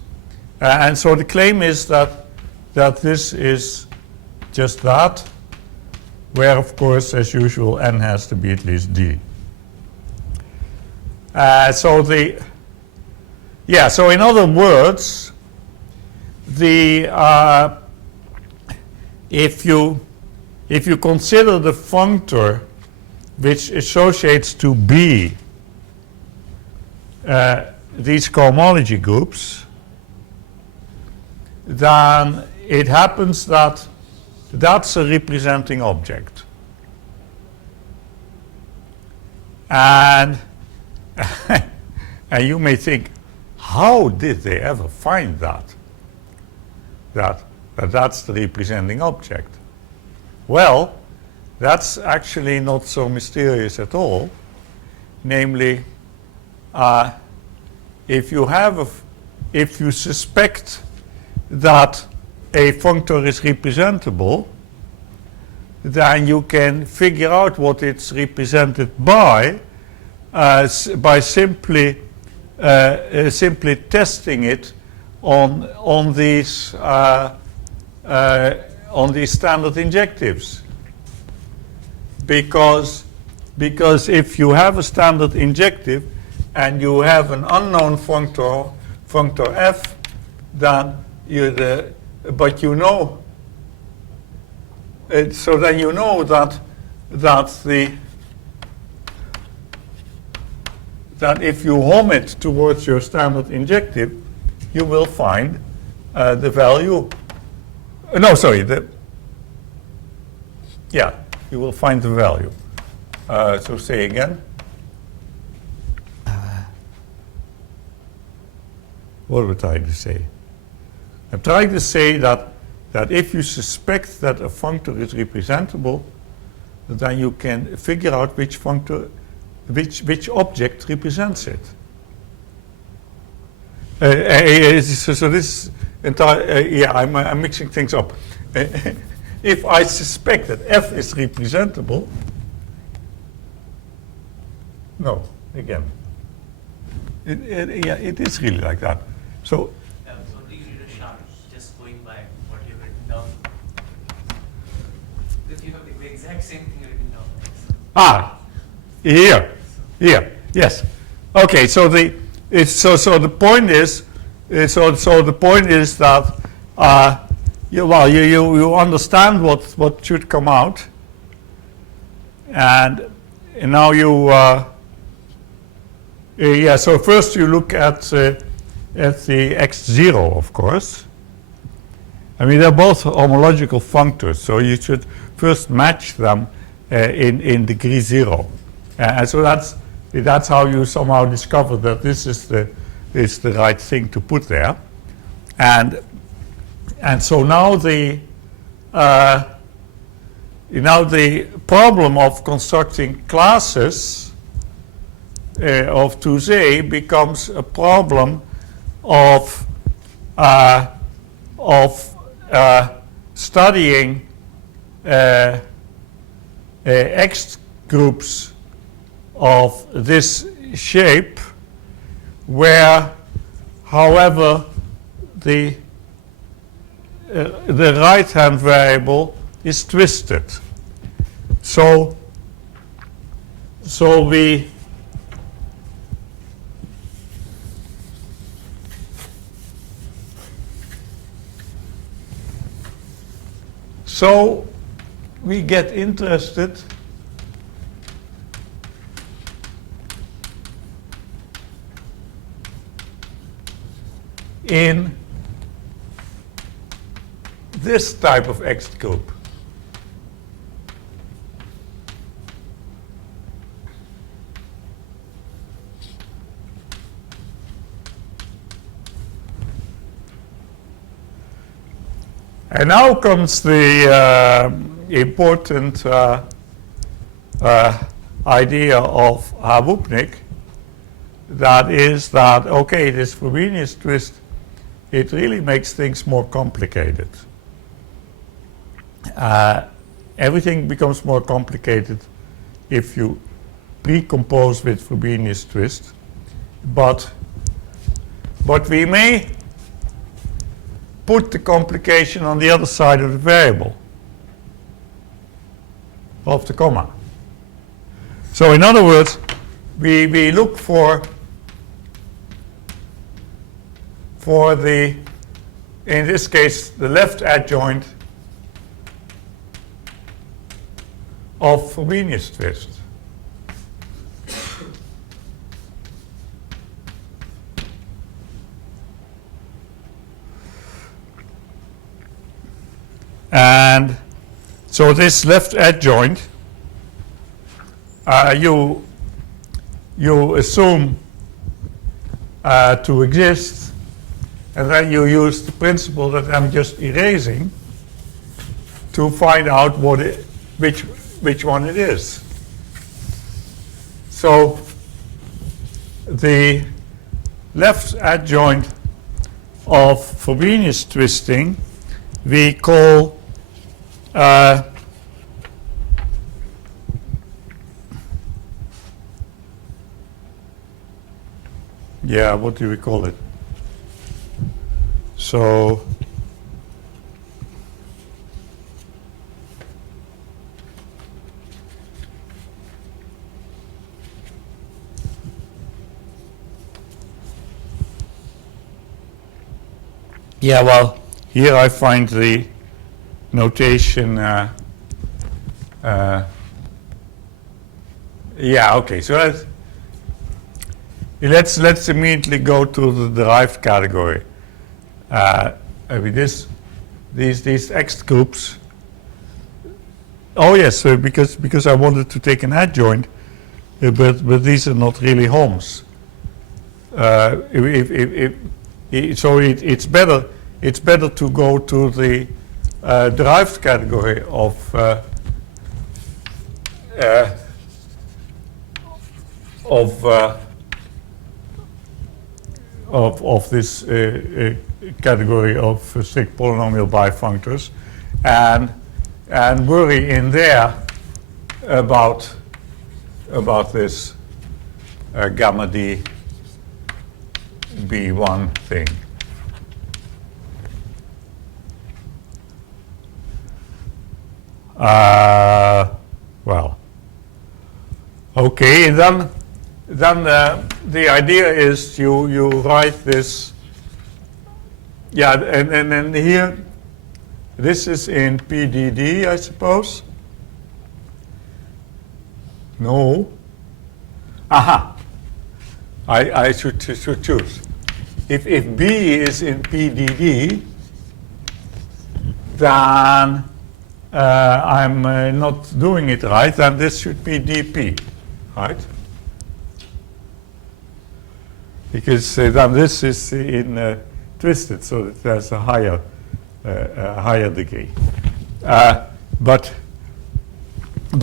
and so the claim is that this is just that, where of course, as usual, n has to be at least d. So in other words, if you consider the functor which associates to B these cohomology groups, then it happens that that's a representing object. And and you may think, how did they ever find that's the representing object? Well, that's actually not so mysterious at all. Namely, if you suspect that a functor is representable, then you can figure out what it's represented by simply testing it on these standard injectives. Because if you have a standard injective and you have an unknown functor f, then so then you know that if you hom it towards your standard injective, you will find the value. You will find the value. So say again. What am I trying to say? I'm trying to say that if you suspect that a functor is representable, then you can figure out which functor, which object represents it. So this entire, I'm mixing things up. If I suspect that f is representable, no, again, it is really like that. So Yeah, so these That you have the exact same thing written down. Here, yes. Okay, so the point is, the point is that you understand what should come out, and now you So first you look at the x0, of course. I mean, they're both homological functors, so you should first match them in degree 0. And so that's how you somehow discover that this is the right thing to put there. And so now the problem of constructing classes of 2Z becomes a problem of studying X groups of this shape, where, however, the right-hand variable is twisted. So we get interested in this type of X group. And now comes the important idea of Habupnik, that is that, okay, this Frobenius twist, it really makes things more complicated. Everything becomes more complicated if you recompose with Frobenius twist, but we may put the complication on the other side of the variable, of the comma. So in other words, we look for the, in this case, the left adjoint of Frobenius twist. And so this left adjoint, you assume to exist, and then you use the principle that I'm just erasing to find out which one it is. So the left adjoint of Frobenius twisting we call what do we call it? So well, here I find the notation. Okay. So let's immediately go to the derived category. With these X groups. Oh yes, so because I wanted to take an adjoint, but these are not really homes. So it's better to go to the derived category of this category of strict polynomial bifunctors, and worry in there about this gamma d b1 thing. Well, okay, and then the idea is you write this, yeah, and then here, this is in PDD, I suppose. No. Aha. I should choose. If B is in PDD, then I'm not doing it right, then this should be DP, right? Because then this is in twisted, so that there's a higher degree. But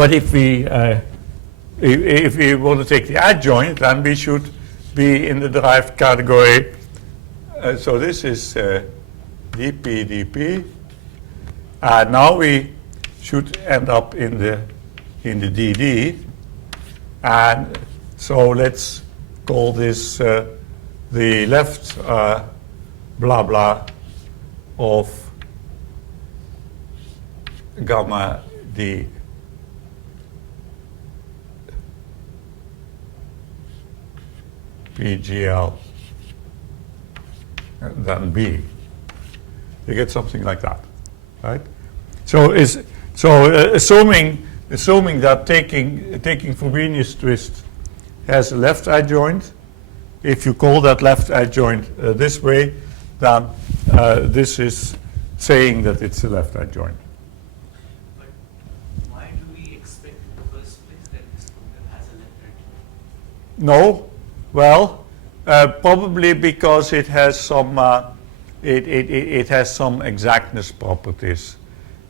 if we want to take the adjoint, then we should be in the derived category. So this is dp. Now we should end up in the DD, and so let's call this the left blah blah of gamma d PGL and then B. You get something like that, right? So assuming that taking Frobenius twist has a left adjoint, if you call that left adjoint this way, then this is saying that it's a left adjoint. But why do we expect in the first place that this functor has a left adjoint? No, well, probably because it has some it has some exactness properties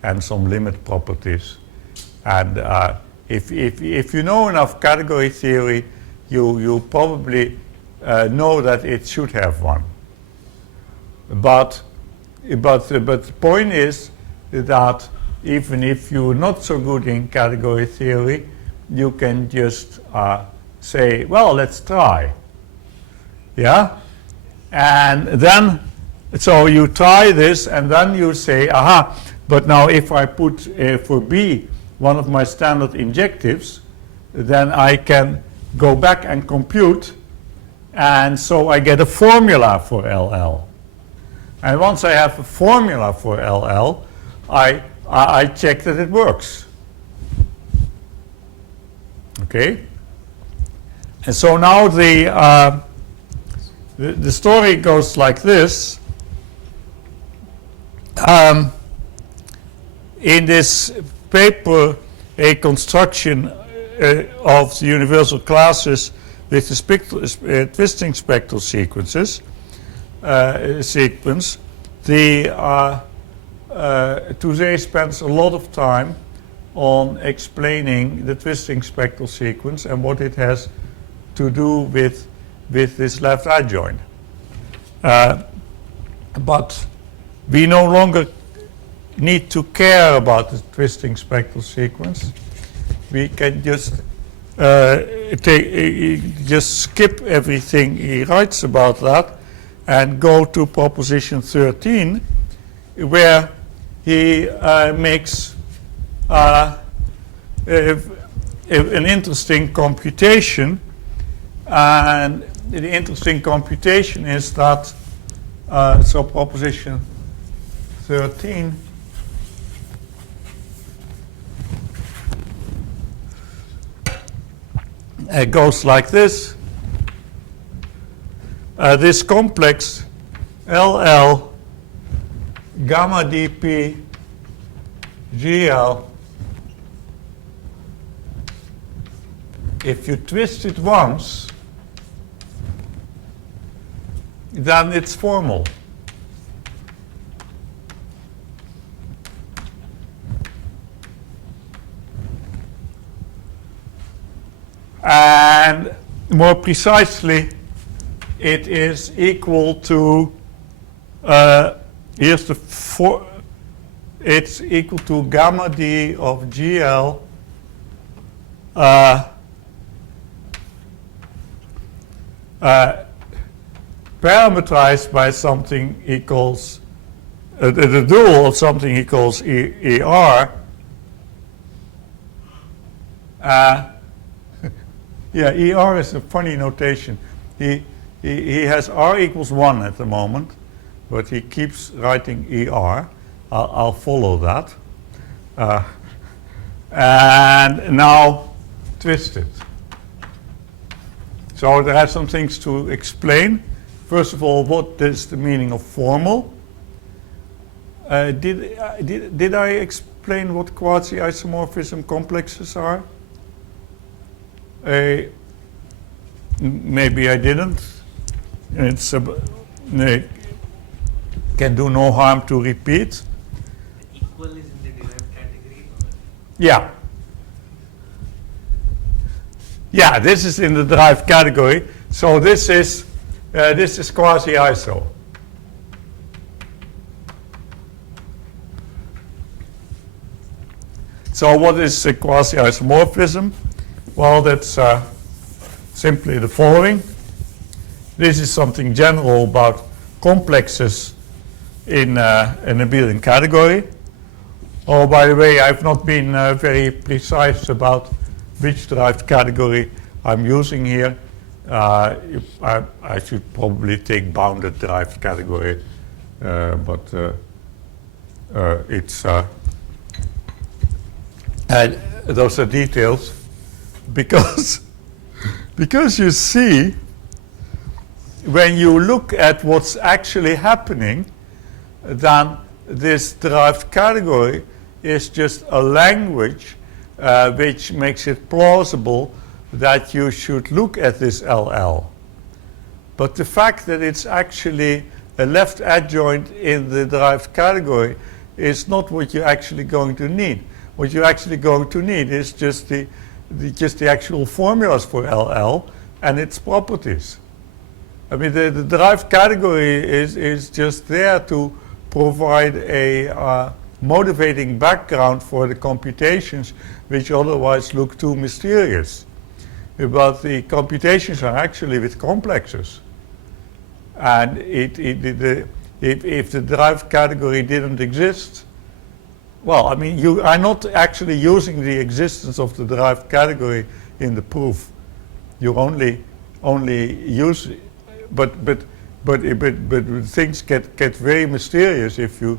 and some limit properties, and if you know enough category theory, you probably know that it should have one. But the point is that even if you're not so good in category theory, you can just say, well, let's try. Yeah? And then, so you try this, and then you say, aha, but now if I put for B one of my standard injectives, then I can go back and compute, and so I get a formula for LL. And once I have a formula for LL, I check that it works. Okay? And so now the story goes like this. In this paper, a construction of the universal classes with the twisting spectral sequences sequence, Touzé spends a lot of time on explaining the twisting spectral sequence and what it has to do with this left adjoint. But we no longer need to care about the twisting spectral sequence. We can just just skip everything he writes about that and go to proposition 13, where he makes an interesting computation. And the interesting computation is that, so proposition 13 it goes like this. This complex LL gamma dp GL, if you twist it once, then it's formal. And more precisely, it is equal to, here's the it's equal to gamma d of GL parameterized by something equals the dual of something equals ER, Yeah, ER is a funny notation. He has R equals 1 at the moment, but he keeps writing ER. I'll follow that. And now twist it. So there are some things to explain. First of all, what is the meaning of formal? Did I explain what quasi-isomorphism complexes are? Maybe I didn't. It's can do no harm to repeat. Equal is in the derived category? Yeah. Yeah, this is in the derived category. So this is quasi-iso. So what is a quasi-isomorphism? Well, that's simply the following. This is something general about complexes in an abelian category. Oh, by the way, I've not been very precise about which derived category I'm using here. I should probably take bounded derived category, but it's those are details because you see, when you look at what's actually happening, then this derived category is just a language which makes it plausible that you should look at this LL. But the fact that it's actually a left adjoint in the derived category is not what you're actually going to need. What you're actually going to need is just the actual formulas for LL and its properties. I mean, the derived category is just there to provide a motivating background for the computations which otherwise look too mysterious. But the computations are actually with complexes. And if the derived category didn't exist, well, I mean, you are not actually using the existence of the derived category in the proof. You only use, but things get very mysterious if you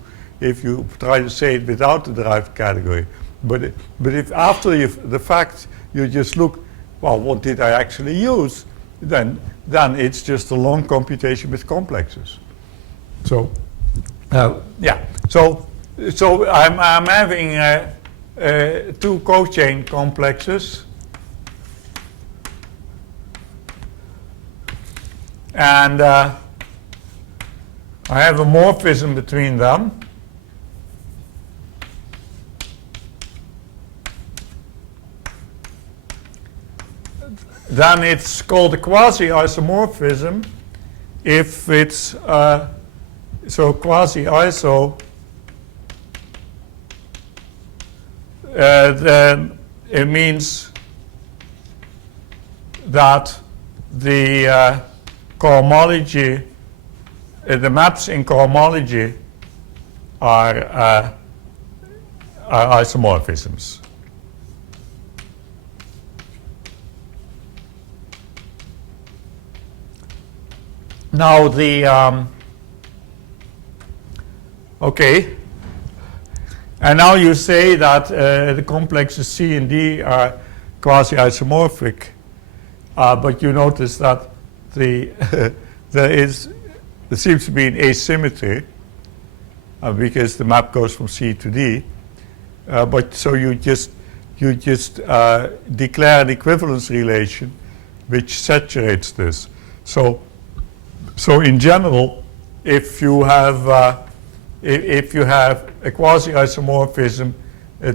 try to say it without the derived category. But if after the fact you just look, well, what did I actually use? Then it's just a long computation with complexes. So yeah. So I'm having two cochain complexes, and I have a morphism between them. Then it's called a quasi-isomorphism if it's so quasi-iso. Then it means that the cohomology, the maps in cohomology are isomorphisms. Now okay. And now you say that the complexes C and D are quasi-isomorphic, but you notice that there seems to be an asymmetry because the map goes from C to D. But so you just declare an equivalence relation which saturates this. So in general, if you have a quasi-isomorphism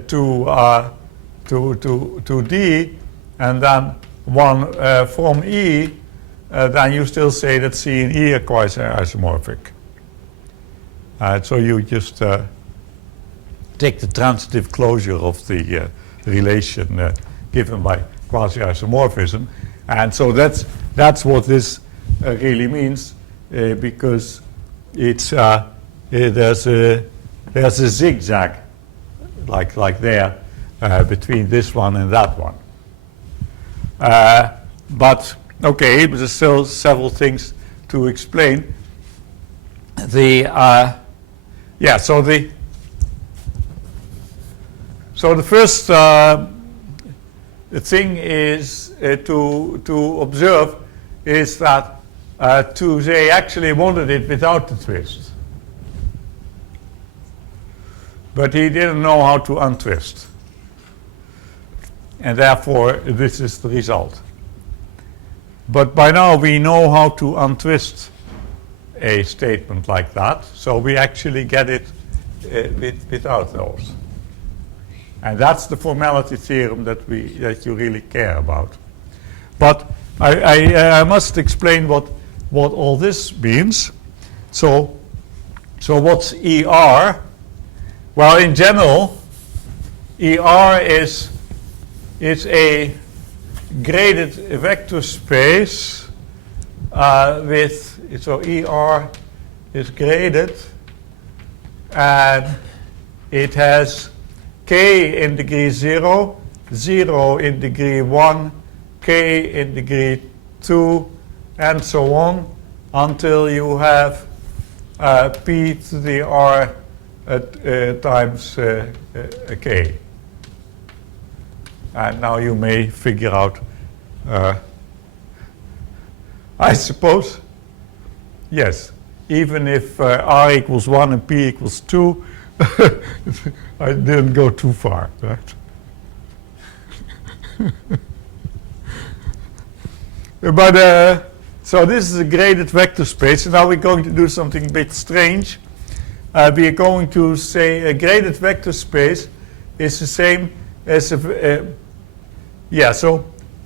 to D and then one from E, then you still say that C and E are quasi-isomorphic. So you just take the transitive closure of the relation given by quasi-isomorphism, and so that's what this really means, because it's there's a zigzag like there between this one and that one. But okay, there's still several things to explain. Yeah, so the first thing is to observe is that they actually wanted it without the twist, but he didn't know how to untwist, and therefore this is the result. But by now we know how to untwist a statement like that, so we actually get it without those. And that's the formality theorem that you really care about. But I must explain what all this means. So what's ER? Well, in general, ER is a graded vector space so ER is graded, and it has k in degree 0, 0 in degree 1, k in degree 2, and so on, until you have p to the r times k. And now you may figure out, I suppose, yes, even if r equals 1 and p equals 2, I didn't go too far, right? But so this is a graded vector space, and now we're going to do something a bit strange. We are going to say a graded vector space is the same as yeah. So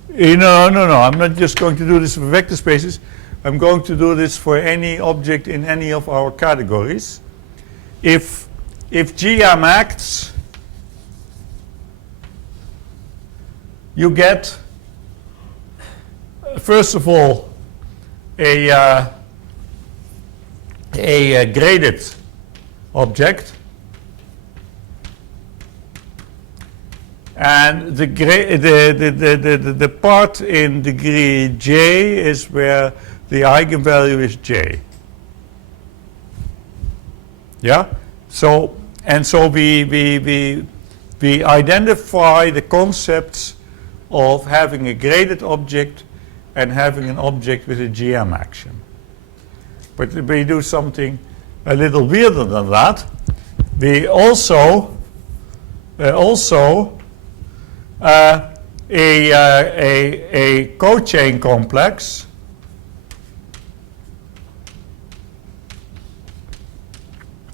no, I'm not just going to do this for vector spaces. I'm going to do this for any object in any of our categories. If GM acts, you get, first of all, a graded object, and the part in degree j is where the eigenvalue is j. Yeah. So we identify the concepts of having a graded object and having an object with a GM action. But we do something a little weirder than that. We also a cochain complex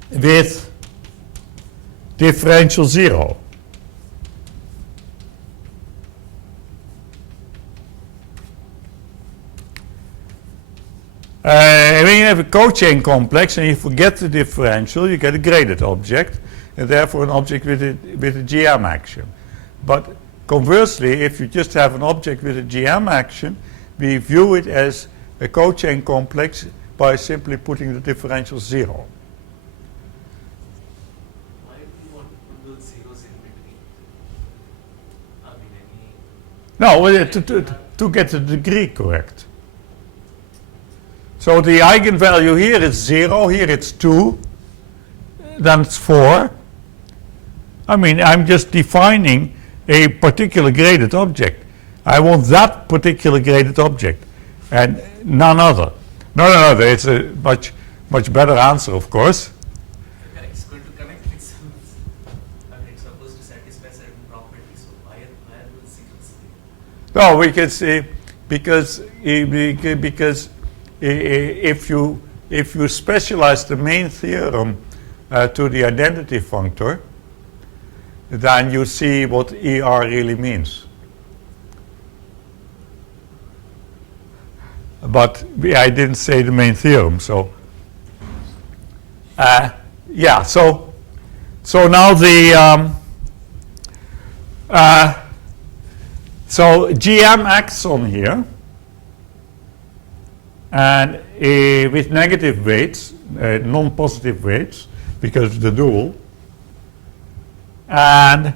with differential 0. When you have a cochain complex and you forget the differential, you get a graded object, and therefore an object with a GM action. But conversely, if you just have an object with a GM action, we view it as a cochain complex by simply putting the differential 0. Why do you want to put those zeros in between? No, to get the degree correct. So the eigenvalue here is 0, here it's 2, then it's 4. I mean, I'm just defining a particular graded object. I want that particular graded object and none other. No, it's a much better answer, of course. Okay, it's going to connect with some. It's supposed to satisfy certain properties. So why are those zeros there? No, we can say because if you specialize the main theorem to the identity functor, then you see what ER really means. But I didn't say the main theorem, so yeah. So now the so GM acts on here, and with negative weights, non-positive weights, because of the dual. And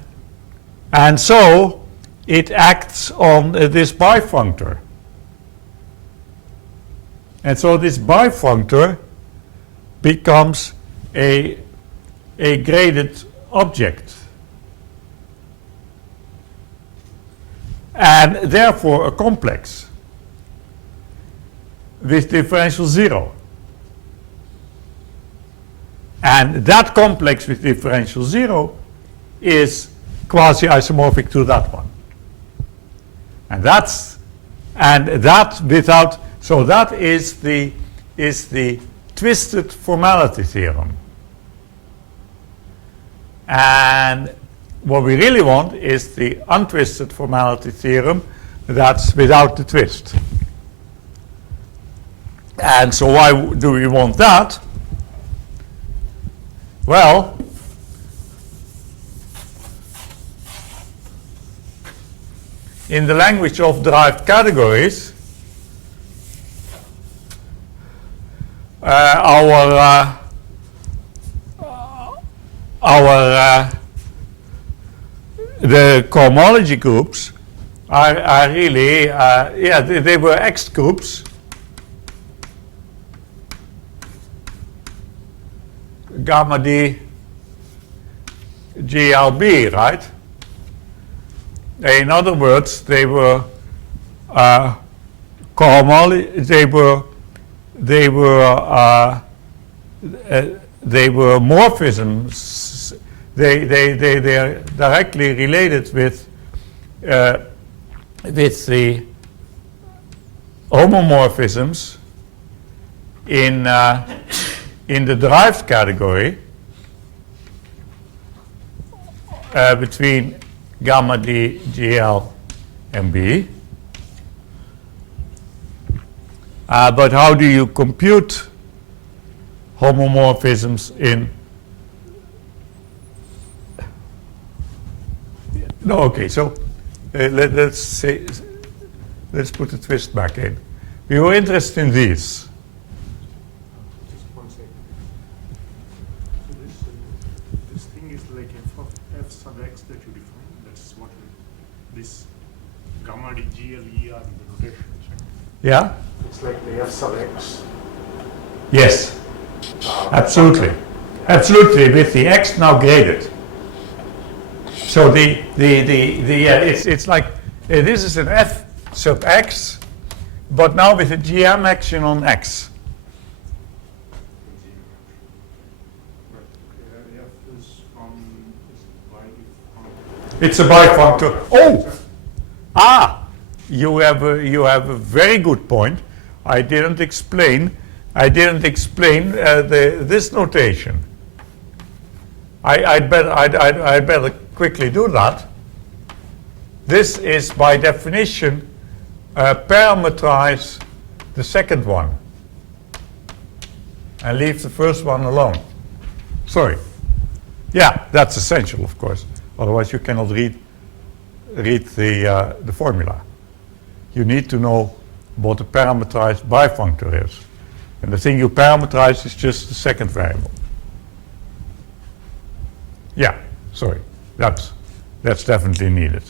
so it acts on this bifunctor. And so this bifunctor becomes a graded object. And therefore a complex with differential 0. And that complex with differential 0 is quasi-isomorphic to that one. And that without, so that is the twisted formality theorem. And what we really want is the untwisted formality theorem that's without the twist. And so why do we want that? Well, in the language of derived categories, the cohomology groups are really, they were X groups. Gamma D GLB, right? In other words, they were they were morphisms. They are directly related with the homomorphisms in the derived category between gamma D, GL, and B. But how do you compute homomorphisms in? No, okay. So let's put the twist back in. We were interested in these. Just 1 second. So this thing is like f sub x that you define. That's what this gamma d GLE are in the notation. Yeah? It's like the f sub x. Yes. Absolutely. Absolutely, with the x now graded. So it's like this is an f sub x, but now with a GM action on x. It's a bifunctor. Oh, you have a very good point. I didn't explain this notation. I'd better quickly do that. This is by definition parameterize the second one and leave the first one alone. Sorry. Yeah, that's essential, of course. Otherwise, you cannot read the formula. You need to know what a parameterized bifunctor is. And the thing you parameterize is just the second variable. Yeah, sorry. That's definitely needed.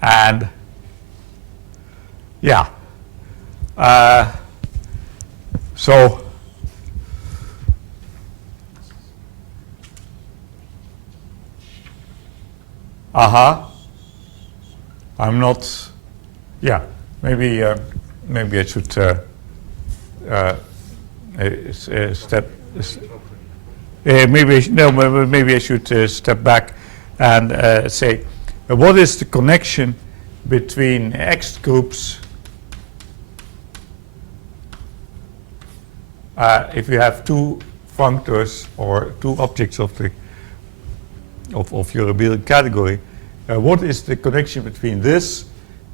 And yeah. So I'm not. Yeah, maybe I should step. Maybe I should step back and say, what is the connection between X groups if you have two functors or two objects of your abelian category? What is the connection between this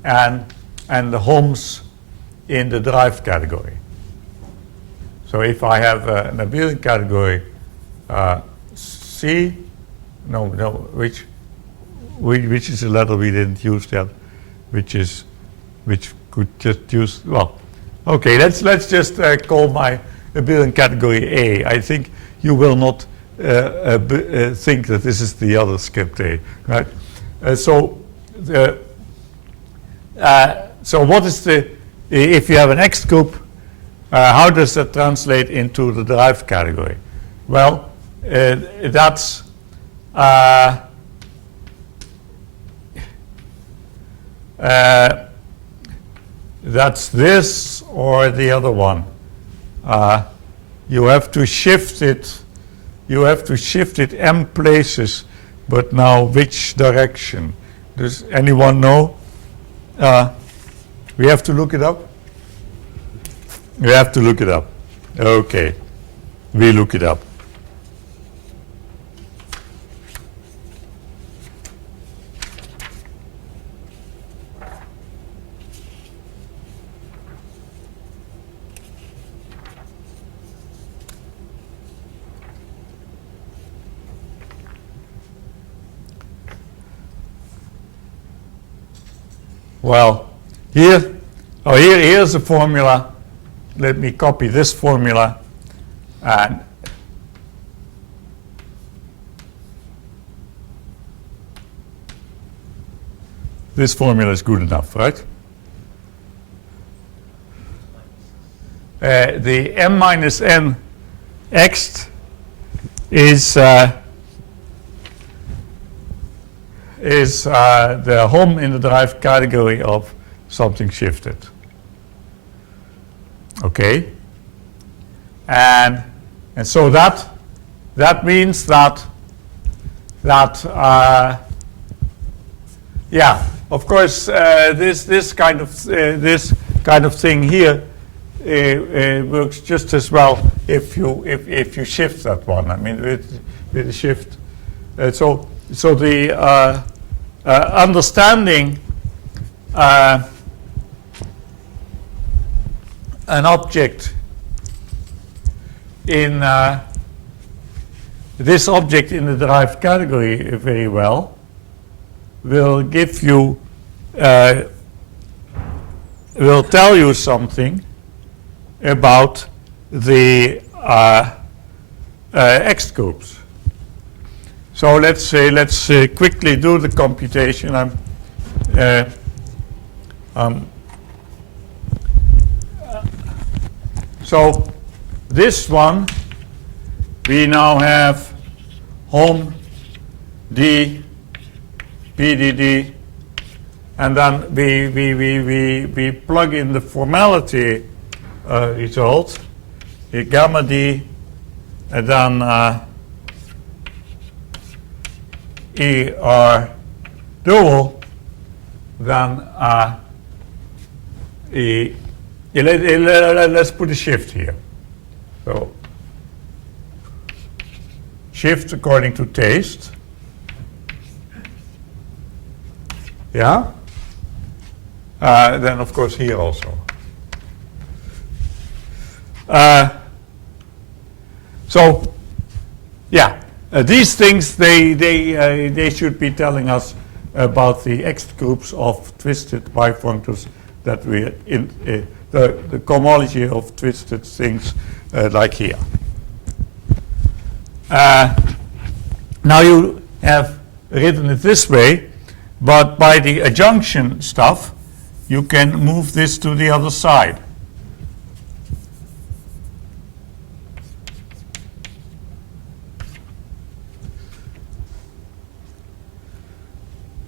and the homs in the derived category? So if I have an abelian category C, which is a letter we didn't use yet, which could just use, well, okay, let's just call my abelian category A. I think you will not think that this is the other script A, right? So what is the, if you have an X group, how does that translate into the derived category? Well, that's this or the other one. You have to shift it. You have to shift it m places, but now which direction? Does anyone know? We have to look it up. We have to look it up. Okay, we look it up. Well, here's the formula. Let me copy this formula, and this formula is good enough, right? The m minus n x is the hom in the derived category of something shifted. Okay, and so that means that yeah, of course this kind of thing here works just as well if you shift that one. I mean with the shift. So the understanding an object in this object in the derived category very well will give you will tell you something about the X groups. So let's quickly do the computation. So this one, we now have hom d PDD, and then we plug in the formality result, the gamma d, and then ER dual, then let's put a shift here. So shift according to taste. Yeah. Then of course here also. So yeah, these things they should be telling us about the X groups of twisted bifunctors that we in the cohomology of twisted things like here. Now you have written it this way, but by the adjunction stuff, you can move this to the other side.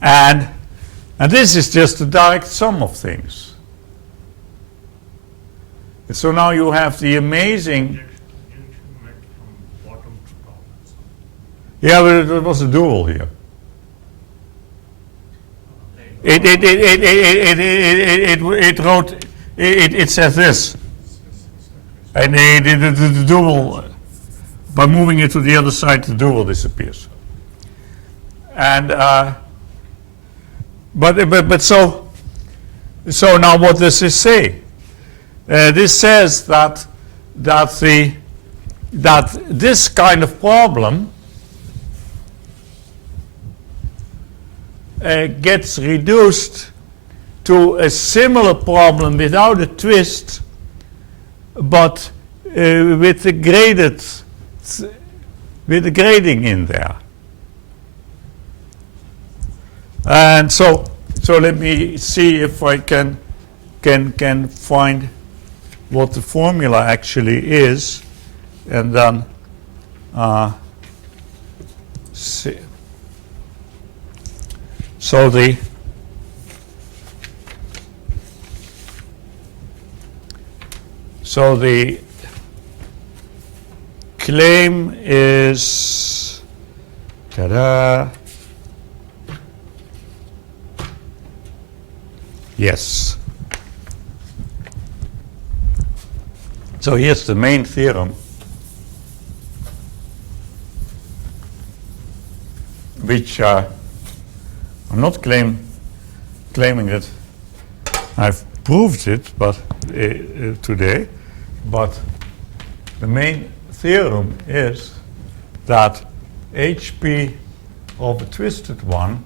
And this is just a direct sum of things. And so now you have the amazing. Went from bottom to top. Yeah, but it was a dual here. It wrote. It says this, and the dual. By moving it to the other side, the dual disappears. And but so now what does this say? This says that this kind of problem gets reduced to a similar problem without a twist, but with the grading in there. And so let me see if I can find what the formula actually is, and then see. So the claim is ta-da. Yes. So here's the main theorem, which I'm not claiming that I've proved it, but today. But the main theorem is that HP of a twisted one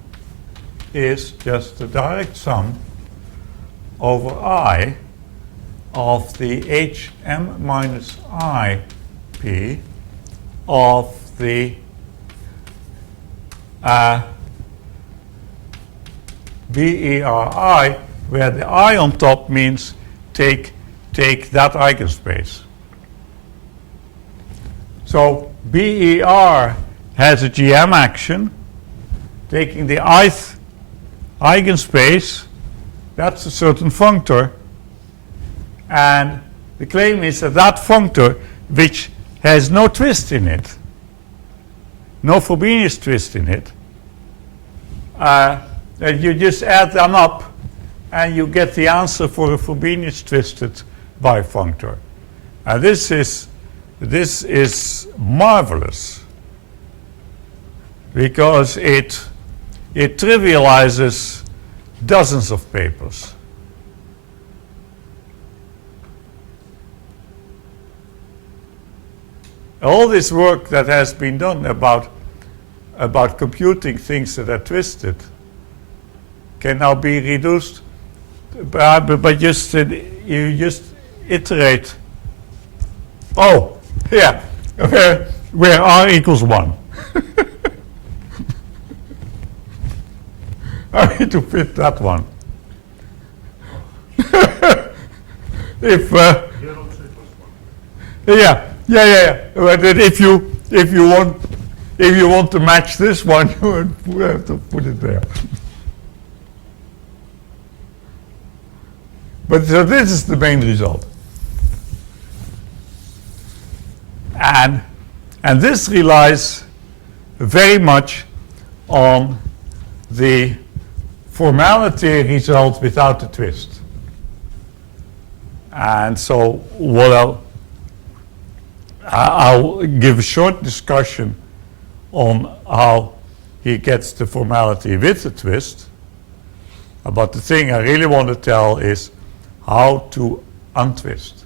is just the direct sum over I of the HM minus IP of the BERI, where the I on top means take that eigenspace. So BER has a GM action, taking the ith eigenspace, that's a certain functor, and the claim is that that functor, which has no twist in it, no Frobenius twist in it, that you just add them up and you get the answer for a Frobenius twisted bifunctor. And this is marvelous because it trivializes dozens of papers. All this work that has been done about computing things that are twisted can now be reduced by just you just iterate. Oh, yeah, where R equals 1. I need to fit that one. If Here also it was 1. yeah. But if you want to match this one, you have to put it there. But so this is the main result, and this relies very much on the formality result without the twist. And so what I'll give a short discussion on how he gets the formality with the twist. But the thing I really want to tell is how to untwist.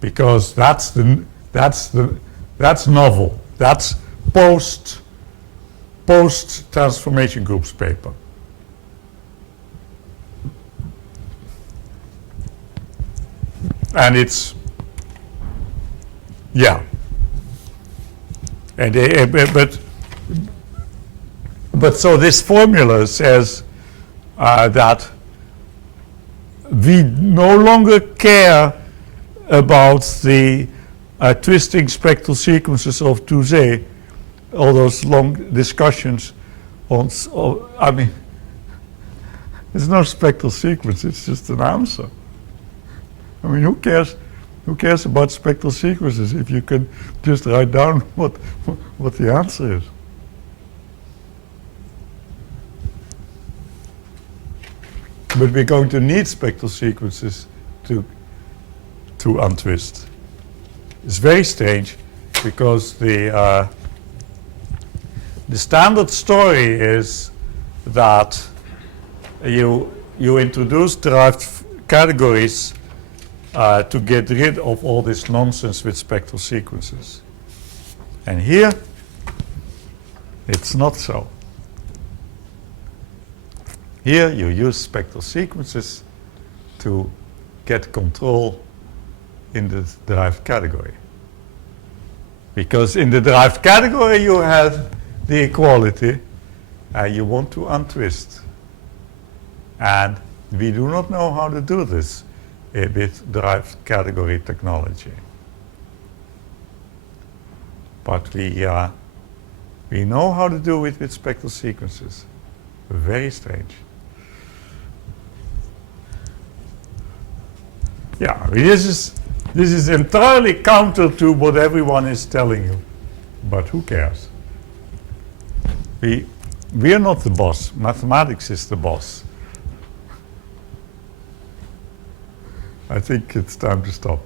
Because that's novel. That's post transformation groups paper. And it's, yeah. And but so this formula says that we no longer care about the twisting spectral sequences of Touze, all those long discussions on, I mean, there's no spectral sequence, it's just an answer. I mean, who cares about spectral sequences if you can just write down what the answer is? But we're going to need spectral sequences to untwist. It's very strange because the standard story is that you introduce derived categories to get rid of all this nonsense with spectral sequences. And here, it's not so. Here, you use spectral sequences to get control in the derived category. Because in the derived category, you have the equality, you want to untwist. And we do not know how to do this with derived category technology. But we know how to do it with spectral sequences. Very strange. Yeah, this is entirely counter to what everyone is telling you. But who cares? We are not the boss. Mathematics is the boss. I think it's time to stop.